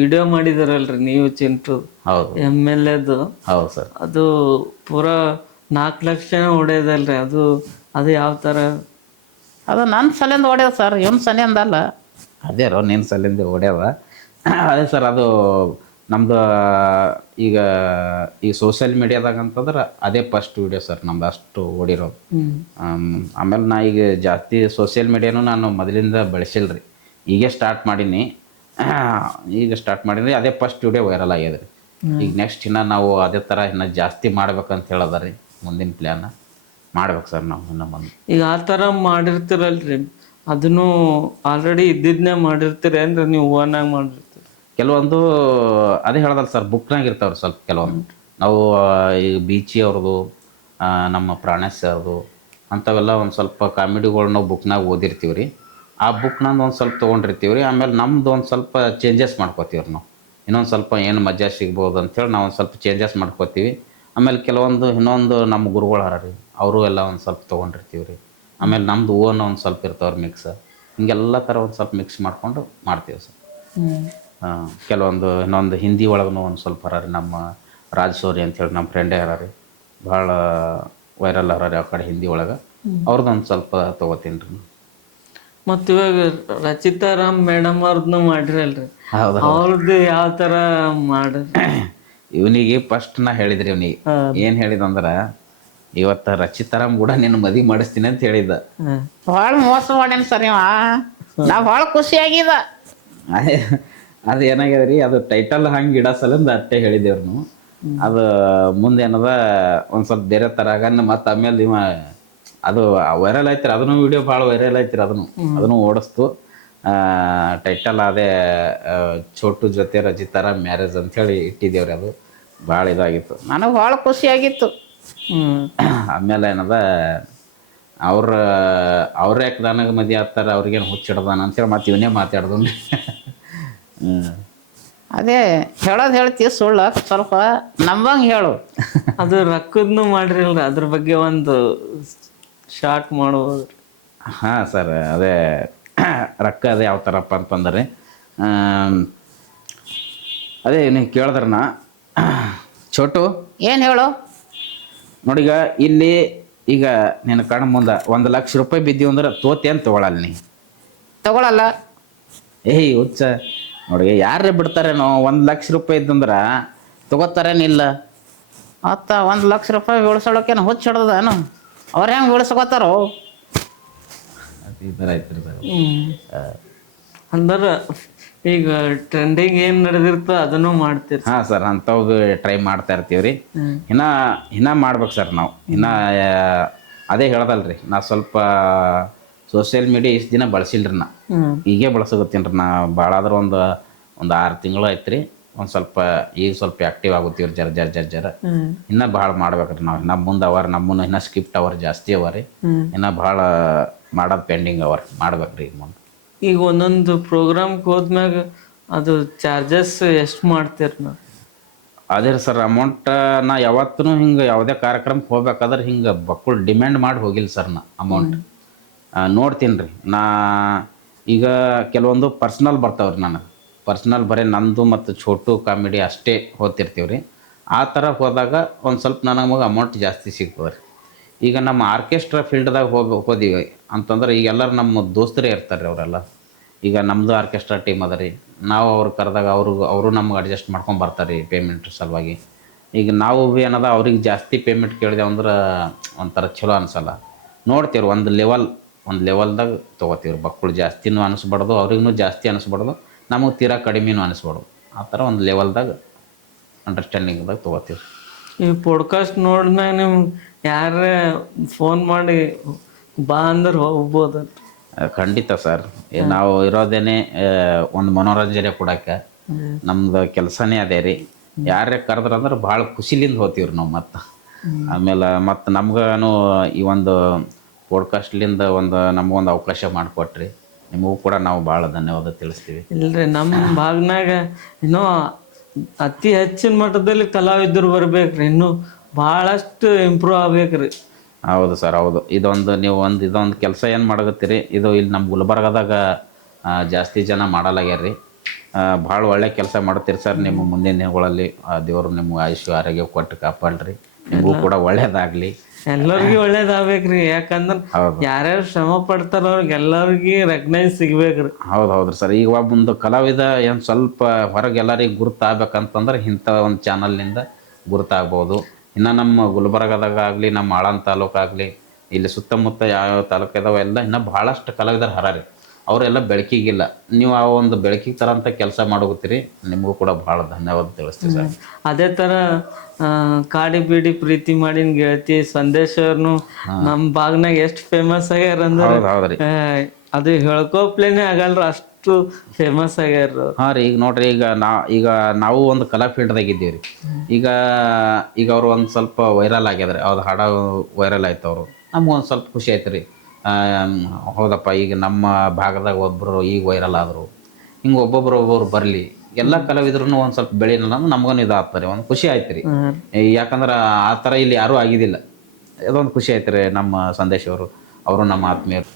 ವಿಡಿಯೋ ಮಾಡಿದಾರಲ್ರಿ ನೀವು ಚಿಂಟು? ಹೌದು, MLAದು. ಹೌದು ಸರ್. ಅದು ಪೂರಾ 4 ಲಕ್ಷ ಹೊಡೆಯೋದಲ್ರಿ, ಅದು ಯಾವ ಥರ? ಅದು ನನ್ನ ಸಲಿಂದ ಹೊಡ್ಯದ ಸರ್, ಇವನ್ ಸಲಿಂದ ಅಲ್ಲ. ಅದೇ ನಿನ್ನ ಸಲಿಂದ ಹೊಡ್ಯದ. ಅದೇ ಸರ್, ಅದು ನಮ್ದು ಈಗ ಈ ಸೋಷಿಯಲ್ ಮೀಡಿಯಾದಾಗ ಅಂತಂದ್ರೆ ಅದೇ ಫಸ್ಟ್ ವಿಡಿಯೋ ಸರ್ ನಮ್ದು ಅಷ್ಟು ಓಡಿರೋದು. ಆಮೇಲೆ ನಾ ಈಗ ಜಾಸ್ತಿ ಸೋಷಿಯಲ್ ಮೀಡಿಯಾನು ನಾನು ಮೊದಲಿಂದ ಬಳಸಿಲ್ರಿ, ಈಗೇ ಸ್ಟಾರ್ಟ್ ಮಾಡೀನಿ. ಈಗ ಸ್ಟಾರ್ಟ್ ಮಾಡಿದ್ರಿ ಅದೇ ಫಸ್ಟ್ ವಿಡಿಯೋ ವೈರಲ್ ಆಗ್ಯದ ರೀ. ಈಗ ನೆಕ್ಸ್ಟ್ ಇನ್ನು ನಾವು ಅದೇ ಥರ ಇನ್ನು ಜಾಸ್ತಿ ಮಾಡ್ಬೇಕಂತ ಹೇಳದ ರೀ ಮುಂದಿನ ಪ್ಲ್ಯಾನ್ ಮಾಡ್ಬೇಕು ಸರ್ ನಾವು ಇನ್ನು ಮುಂದೆ. ಈಗ ಆ ಥರ ಮಾಡಿರ್ತೀರಲ್ರಿ, ಅದನ್ನು ಆಲ್ರೆಡಿ ಇದ್ದಿದ್ದನ್ನೇ ಮಾಡಿರ್ತೀರಿ ಅಂದ್ರೆ ನೀವು ಓನಾಗಿ ಮಾಡಿರ್ತೀರಿ? ಕೆಲವೊಂದು ಅದೇ ಹೇಳ್ದಲ್ಲ ಸರ್, ಬುಕ್ನಾಗ ಇರ್ತಾವ್ರಿ ಸ್ವಲ್ಪ ಕೆಲವೊಂದು. ನಾವು ಈಗ ಬೀಚಿ ಅವ್ರದ್ದು, ನಮ್ಮ ಪ್ರಾಣೇಶ್ ಅವ್ರದ್ದು ಅಂಥವೆಲ್ಲ ಒಂದು ಸ್ವಲ್ಪ ಕಾಮಿಡಿಗಳು ನಾವು ಬುಕ್ನಾಗ ಓದಿರ್ತೀವಿ ರೀ. ಆ ಬುಕ್ನಂದು ಒಂದು ಸ್ವಲ್ಪ ತೊಗೊಂಡಿರ್ತೀವಿ ರೀ. ಆಮೇಲೆ ನಮ್ದು ಒಂದು ಸ್ವಲ್ಪ ಚೇಂಜಸ್ ಮಾಡ್ಕೋತೀವಿ ರೀ ನಾವು. ಇನ್ನೊಂದು ಸ್ವಲ್ಪ ಏನು ಮಜಾ ಸಿಗ್ಬೋದು ಅಂಥೇಳಿ ನಾವು ಒಂದು ಸ್ವಲ್ಪ ಚೇಂಜಸ್ ಮಾಡ್ಕೋತೀವಿ. ಆಮೇಲೆ ಕೆಲವೊಂದು ಇನ್ನೊಂದು ನಮ್ಮ ಗುರುಗಳು ಹರ ರೀ, ಅವರು ಎಲ್ಲ ಒಂದು ಸ್ವಲ್ಪ ತೊಗೊಂಡಿರ್ತೀವಿ ರೀ. ಆಮೇಲೆ ನಮ್ಮದು ಓನ್ ಒಂದು ಸ್ವಲ್ಪ ಇರ್ತಾವ್ರಿ ಮಿಕ್ಸ್. ಹಿಂಗೆಲ್ಲ ಥರ ಒಂದು ಸ್ವಲ್ಪ ಮಿಕ್ಸ್ ಮಾಡಿಕೊಂಡು ಮಾಡ್ತೀವಿ ಸರ್. ಕೆಲವೊಂದು ಇನ್ನೊಂದು ಹಿಂದಿ ಒಳಗೂ ಒಂದು ಸ್ವಲ್ಪ ಹರ ರೀ, ನಮ್ಮ ರಾಜ್ ಸೋರಿ ಅಂಥೇಳಿ ನಮ್ಮ ಫ್ರೆಂಡೇ ಹರ ರೀ, ಭಾಳ ವೈರಲ್ ಹರ ರೀ ಆ ಕಡೆ ಹಿಂದಿ ಒಳಗೆ. ಅವ್ರದ್ದೊಂದು ಸ್ವಲ್ಪ ತೊಗೋತೀನಿ ರೀ. ಮತ್ತು ಇವಾಗ ರಚಿತಾ ರಾಮ್ ಮೇಡಮ್ ಅವ್ರದ್ದು ಮಾಡಿರಲ್ರಿ, ಹೌದು. ಅವ್ರದ್ದು ಯಾವ ಥರ ಮಾಡ್ರಿ? ಇವನಿಗೆ ಫಸ್ಟ್ ನಾ ಹೇಳಿದ್ರಿ, ಇವನಿಗೆ ಏನು ಹೇಳಿದಂದ್ರೆ, ಇವತ್ತು ರಚಿತಾರಾಮ್ ಕೂಡ ನಿನ್ನ ಮದುವೆ ಮಾಡಿಸ್ತೀನಿ ಅಂತ ಹೇಳಿದ್ದ. ಭಾಳ ಮೋಸ ಮಾಡ್ಯಾನ ಸರ್ ಇವ. ನಾ ಭಾಳ ಖುಷಿಯಾಗಿದ. ಅದು ಏನಾಗ್ಯದ ರೀ, ಅದು ಟೈಟಲ್ ಹಂಗೆ ಇಡೋ ಸಲಿಂದ ಅಷ್ಟೇ ಹೇಳಿದ್ದೇವ್ರಿ ನಾವು. ಅದು ಮುಂದೆ ಏನದ ಒಂದು ಸ್ವಲ್ಪ ಬೇರೆ ಥರ ಆಗನ್ನ ಮತ್ತು ಆಮೇಲೆ ಇವ ಅದು ವೈರಲ್ ಆಯ್ತಿರಿ, ಅದನ್ನು ವಿಡಿಯೋ ಭಾಳ ವೈರಲ್ ಆಯ್ತಿರಿ, ಅದನ್ನು ಓಡಿಸ್ತು. ಟೈಟಲ್ ಅದೇ ಛೋಟು ಜೊತೆ ರಚಿತಾರಾಮ್ ಮ್ಯಾರೇಜ್ ಅಂಥೇಳಿ ಇಟ್ಟಿದ್ದೇವ್ರಿ. ಅದು ಭಾಳ ಇದಾಗಿತ್ತು, ನನಗೆ ಭಾಳ ಖುಷಿಯಾಗಿತ್ತು. ಆಮೇಲೆ ಏನದ ಅವ್ರ ಯಾಕೆ ನನಗೆ ಮದುವೆ ಆಗ್ತಾರೆ, ಅವ್ರಿಗೇನು ಹುಚ್ಚಿಡ್ದಾನ ಅಂತೇಳಿ ಮತ್ತೆ ಇವನೇ ಮಾತಾಡ್ದು. ಅದೇ ಹೇಳೋದು ಹೇಳ್ತೀವಿ, ಸುಳ್ಳು ಸ್ವಲ್ಪ ನಂಬಂಗೆ ಹೇಳು. ಅದು ರೊಕ್ಕದ್ನು ಮಾಡಿರಲ್ರಿ, ಅದ್ರ ಬಗ್ಗೆ ಒಂದು ಶಾರ್ಟ್ ಮಾಡ್ಬೋದು? ಹಾಂ ಸರ್, ಅದೇ ರೊಕ್ಕ ಅದೇ ಯಾವ ಥರಪ್ಪ ಅಂತಂದ್ರೆ, ಅದೇ ನೀವು ಕೇಳಿದ್ರನ ಛೋಟು ಏನು ಹೇಳು ನೋಡೀಗ ಇಲ್ಲಿ ಈಗ ನಿನ್ನ ಕಣ್ಣು ಮುಂದೆ 1 ಲಕ್ಷ ರೂಪಾಯಿ ಬಿದ್ದೀವಿ ಅಂದ್ರೆ ತೋತೆ ಅಂತ ತೊಗೊಳಲ್ಲ ನೀ? ತಗೊಳಲ್ಲ. ಏಯ್ ಹುಚ್ಚ ನೋಡಿ, ಯಾರೇ ಬಿಡ್ತಾರೇನೋ 1 ಲಕ್ಷ ರೂಪಾಯಿ ಇದ್ದಂದ್ರೆ ತಗೋತಾರೇನಿಲ್ಲ? ಮತ್ತು 1 ಲಕ್ಷ ರೂಪಾಯಿ ಬೀಳ್ಸೋಳಕ್ಕೇನು ಹುಚ್ಚ ಹಿಡ್ದದೇನು? ಅವ್ರು ಹೆಂಗೆ ಬೀಳ್ಸ್ಕೊತಾರೋ? ಈ ಥರ ಐತ್ರಿ ಸರ್. ಅಂದ್ರೆ ಈಗ ಟ್ರೆಂಡಿಂಗ್ ಏನು ನಡೆದಿರ್ತೋ ಅದನ್ನು ಮಾಡ್ತೀರಿ? ಹಾಂ ಸರ್, ಅಂಥವು ಟ್ರೈ ಮಾಡ್ತಾ ಇರ್ತೀವಿ ರೀ. ಇನ್ನ ಮಾಡ್ಬೇಕು ಸರ್ ನಾವು. ಅದೇ ಹೇಳ್ದಲ್ರಿ, ನಾ ಸ್ವಲ್ಪ ಸೋಷಿಯಲ್ ಮೀಡಿಯಾ ಇಷ್ಟು ದಿನ ಬಳಸಿಲ್ರಿ. ನಾ ಈಗೇ ಬಳಸಕತ್ತೀನಿ ರೀ. ನಾ ಭಾಳ ಆದ್ರೆ ಒಂದು 6 ತಿಂಗಳು ಆಯ್ತು ರೀ. ಒಂದು ಸ್ವಲ್ಪ ಈಗ ಸ್ವಲ್ಪ ಆ್ಯಕ್ಟಿವ್ ಆಗುತ್ತೀವಿ ಜರ. ಇನ್ನೂ ಭಾಳ ಮಾಡ್ಬೇಕ್ರಿ ನಾವು. ನಮ್ಮ ಮುಂದೆ ನಮ್ಮನ್ನು ಇನ್ನೂ ಸ್ಕಿಪ್ಟ್ ಜಾಸ್ತಿ ಅವ ರೀ. ಇನ್ನೂ ಭಾಳ ಮಾಡೋದು ಪೆಂಡಿಂಗ್ ಮಾಡ್ಬೇಕ್ರಿ ಈಗ ಮುಂದೆ. ಈಗ ಒಂದೊಂದು ಪ್ರೋಗ್ರಾಮ್ಗೆ ಹೋದ್ಮ್ಯಾಗ ಅದು ಚಾರ್ಜಸ್ ಎಷ್ಟು ಮಾಡ್ತೀರಿ ನಾವು? ಅದೇ ರೀ ಸರ್, ಅಮೌಂಟ್ ನಾ ಯಾವತ್ತೂ ಹಿಂಗೆ ಯಾವುದೇ ಕಾರ್ಯಕ್ರಮಕ್ಕೆ ಹೋಗ್ಬೇಕಾದ್ರೆ ಹಿಂಗೆ ಬಕ್ಕುಳ್ ಡಿಮ್ಯಾಂಡ್ ಮಾಡಿ ಹೋಗಿಲ್ಲ ಸರ್. ನಾ ಅಮೌಂಟ್ ನೋಡ್ತೀನಿ ರೀ. ನಾ ಈಗ ಕೆಲವೊಂದು ಪರ್ಸ್ನಲ್ ಬರ್ತಾವ್ರಿ, ನನಗೆ ಪರ್ಸ್ನಲ್ ಬರೀ ನಂದು ಮತ್ತು ಛೋಟು ಕಾಮಿಡಿ ಅಷ್ಟೇ ಹೋಗ್ತಿರ್ತೀವಿ ರೀ. ಆ ಥರ ಹೋದಾಗ ಒಂದು ಸ್ವಲ್ಪ ನನಗೆ ಅಮೌಂಟ್ ಜಾಸ್ತಿ ಸಿಗ್ತದೆ ರೀ. ಈಗ ನಮ್ಮ ಆರ್ಕೆಸ್ಟ್ರಾ ಫೀಲ್ಡ್ದಾಗ ಹೋದೀವಿ ಅಂತಂದ್ರೆ ಈಗ ಎಲ್ಲರೂ ನಮ್ಮ ದೋಸ್ತರೇ ಇರ್ತಾರೆ ರೀ ಅವರೆಲ್ಲ. ಈಗ ನಮ್ಮದು ಆರ್ಕೆಸ್ಟ್ರಾ ಟೀಮ್ ಅದ ರೀ. ನಾವು ಅವ್ರು ಕರೆದಾಗ ಅವರು ನಮ್ಗೆ ಅಡ್ಜಸ್ಟ್ ಮಾಡ್ಕೊಂಡು ಬರ್ತಾರೆ ರೀ ಪೇಮೆಂಟ್ ಸಲುವಾಗಿ. ಈಗ ನಾವು ಏನದ ಅವ್ರಿಗೆ ಜಾಸ್ತಿ ಪೇಮೆಂಟ್ ಕೇಳಿದೆವು ಅಂದ್ರೆ ಒಂಥರ ಚಲೋ ಅನಿಸಲ್ಲ. ನೋಡ್ತೀವಿ ಒಂದು ಲೆವೆಲ್ದಾಗ ತೊಗೋತೀವಿ. ಬಕ್ಕಳು ಜಾಸ್ತಿನೂ ಅನಿಸ್ಬಾರ್ದು, ಅವ್ರಿಗೂ ಜಾಸ್ತಿ ಅನಿಸ್ಬಾರ್ದು, ನಮಗೆ ತೀರಾ ಕಡಿಮೆನೂ ಅನಿಸ್ಬಾರ್ದು. ಆ ಥರ ಒಂದು ಲೆವೆಲ್ದಾಗ ಅಂಡರ್ಸ್ಟ್ಯಾಂಡಿಂಗ್ದಾಗ ತೊಗೋತೀವಿ. ಈ ಪಾಡ್ಕಾಸ್ಟ್ ನೋಡಿದ್ಮ್ಯಾಗ ನಿಮ್ಗೆ ಯಾರೇ ಫೋನ್ ಮಾಡಿ ಬಾ ಅಂದ್ರೆ ಹೋಗ್ಬೋದು? ಖಂಡಿತ ಸರ್. ನಾವು ಇರೋದೇನೆ ಒಂದು ಮನೋರಂಜನೆ ಕೊಡೋಕ್ಕೆ. ನಮ್ದು ಕೆಲಸನೇ ಅದೇ ರೀ. ಯಾರೇ ಕರೆದ್ರಂದ್ರೆ ಭಾಳ ಖುಷಿಲಿಂದ ಹೋಗ್ತೀವ್ರಿ ನಾವು. ಆಮೇಲೆ ನಮ್ಗೂ ಈ ಒಂದು ಪಾಡ್ಕಾಸ್ಟ್ಲಿಂದ ನಮಗೊಂದು ಅವಕಾಶ ಮಾಡಿಕೊಟ್ರಿ. ನಿಮಗೂ ಕೂಡ ನಾವು ಭಾಳ ಧನ್ಯವಾದ ತಿಳಿಸ್ತೀವಿ. ಇಲ್ರಿ, ನಮ್ಮ ಭಾಗನಾಗ ಇನ್ನೂ ಅತಿ ಹೆಚ್ಚಿನ ಮಟ್ಟದಲ್ಲಿ ಕಲಾವಿದರು ಬರ್ಬೇಕ್ರಿ. ಇನ್ನೂ ಭಾಳಷ್ಟು ಇಂಪ್ರೂವ್ ಆಗ್ಬೇಕ್ರಿ. ಹೌದು ಸರ್, ಹೌದು. ಇದೊಂದು ಕೆಲಸ ಏನು ಮಾಡಕತ್ತೀರಿ, ಇದು ಇಲ್ಲಿ ನಮ್ಮ ಗುಲ್ಬರ್ಗದಾಗ ಜಾಸ್ತಿ ಜನ ಮಾಡಲಾಗ್ಯಾರ್ರಿ. ಭಾಳ ಒಳ್ಳೆ ಕೆಲಸ ಮಾಡ್ತೀರಿ ಸರ್. ನಿಮ್ಮ ಮುಂದಿನ ದಿನಗಳಲ್ಲಿ ದೇವರು ನಿಮ್ಗೆ ಆಯುಷ್ಯ ಆರೋಗ್ಯ ಕೊಟ್ಟು ಕಾಪಾಡ್ರಿ. ನಿಮಗೂ ಕೂಡ ಒಳ್ಳೇದಾಗಲಿ. ಎಲ್ಲರಿಗೂ ಒಳ್ಳೇದಾಗ್ಬೇಕ್ರಿ. ಯಾಕಂದ್ರೆ ಯಾರ್ಯಾರು ಶ್ರಮ ಪಡ್ತಾರ ಅವ್ರಿಗೆ ಎಲ್ಲರಿಗೂ ರೆಕಗ್ನೈಸ್ ಸಿಗ್ಬೇಕ್ರಿ. ಹೌದು ಸರ್. ಈಗ ಒಂದು ಕಲಾವಿದ ಏನು ಸ್ವಲ್ಪ ಹೊರಗೆ ಎಲ್ಲರಿಗೆ ಗುರುತಾಗಬೇಕಂತಂದ್ರೆ ಇಂಥ ಒಂದು ಚಾನಲ್ನಿಂದ ಗುರುತಾಗ್ಬೋದು. ಇನ್ನು ನಮ್ಮ ಗುಲ್ಬರ್ಗದಾಗ ಆಗಲಿ, ನಮ್ಮ ಆಳಂದ ತಾಲೂಕು ಆಗಲಿ, ಇಲ್ಲಿ ಸುತ್ತಮುತ್ತ ಯಾವ್ಯಾವ ತಾಲೂಕು ಇದಾವೆ ಎಲ್ಲ ಇನ್ನೂ ಭಾಳಷ್ಟು ಕಲಾವಿದರು ಹರ ರೀ. ಅವರೆಲ್ಲ ಬೆಳಕಿಗಿಲ್ಲ. ನೀವು ಆ ಒಂದು ಬೆಳಕಿಗೆ ತರಂತ ಕೆಲಸ ಮಾಡೋಗುತ್ತೀರಿ. ನಿಮಗೂ ಕೂಡ ಭಾಳ ಧನ್ಯವಾದ ತಿಳಿಸ್ತೀವಿ ಸರ್. ಅದೇ ಥರ ಕಾಡಿ ಬೀಡಿ ಪ್ರೀತಿ ಮಾಡಿನ ಗೆಳತಿ ಸಂದೇಶ್ ಅವ್ರನು ನಮ್ಮ ಭಾಗನಾಗ ಎಷ್ಟು ಫೇಮಸ್ ಆಗ್ಯಾರ ಅಂದ್ರೆ ಹೌದು ಹೌದ್ರಿ. ಅದು ಹೇಳ್ಕೋಪ್ಲೇನೆ ಆಗಲ್ರ, ಅಷ್ಟು ಫೇಮಸ್ ಆಗ್ಯಾರ ಅವ್ರು. ಹಾಂ ರೀ, ಈಗ ನೋಡ್ರಿ, ಈಗ ನಾವು ಒಂದು ಕಲಾ ಫೀಲ್ಡ್ದಾಗ ಇದ್ದೀವಿ ರೀ. ಈಗ ಅವ್ರು ಒಂದು ಸ್ವಲ್ಪ ವೈರಲ್ ಆಗ್ಯದ್ರಿ, ಅವ್ರ ಹಾಡ ವೈರಲ್ ಆಯ್ತು. ಅವರು ನಮ್ಗೊಂದು ಸ್ವಲ್ಪ ಖುಷಿ ಆಯ್ತು ರೀ. ಹೌದಪ್ಪ, ಈಗ ನಮ್ಮ ಭಾಗದಾಗ ಒಬ್ಬರು ಈಗ ವೈರಲ್ ಆದರು, ಹಿಂಗೆ ಒಬ್ಬೊಬ್ರು ಬರಲಿ, ಎಲ್ಲ ಕಲಾವಿದ್ರೂ ಒಂದು ಸ್ವಲ್ಪ ಬೆಳೆಯಲ್ಲ ಅಂದ್ರೆ ನಮಗೂ ಇದು ಆಗ್ತಾರೆ, ಒಂದು ಖುಷಿ ಆಯ್ತು ರೀ. ಯಾಕಂದ್ರೆ ಆ ಥರ ಇಲ್ಲಿ ಯಾರೂ ಆಗಿದ್ದಿಲ್ಲ. ಅದೊಂದು ಖುಷಿ ಆಯ್ತು ರೀ. ನಮ್ಮ ಸಂದೇಶ್ ಅವರು ನಮ್ಮ ಆತ್ಮೀಯರು.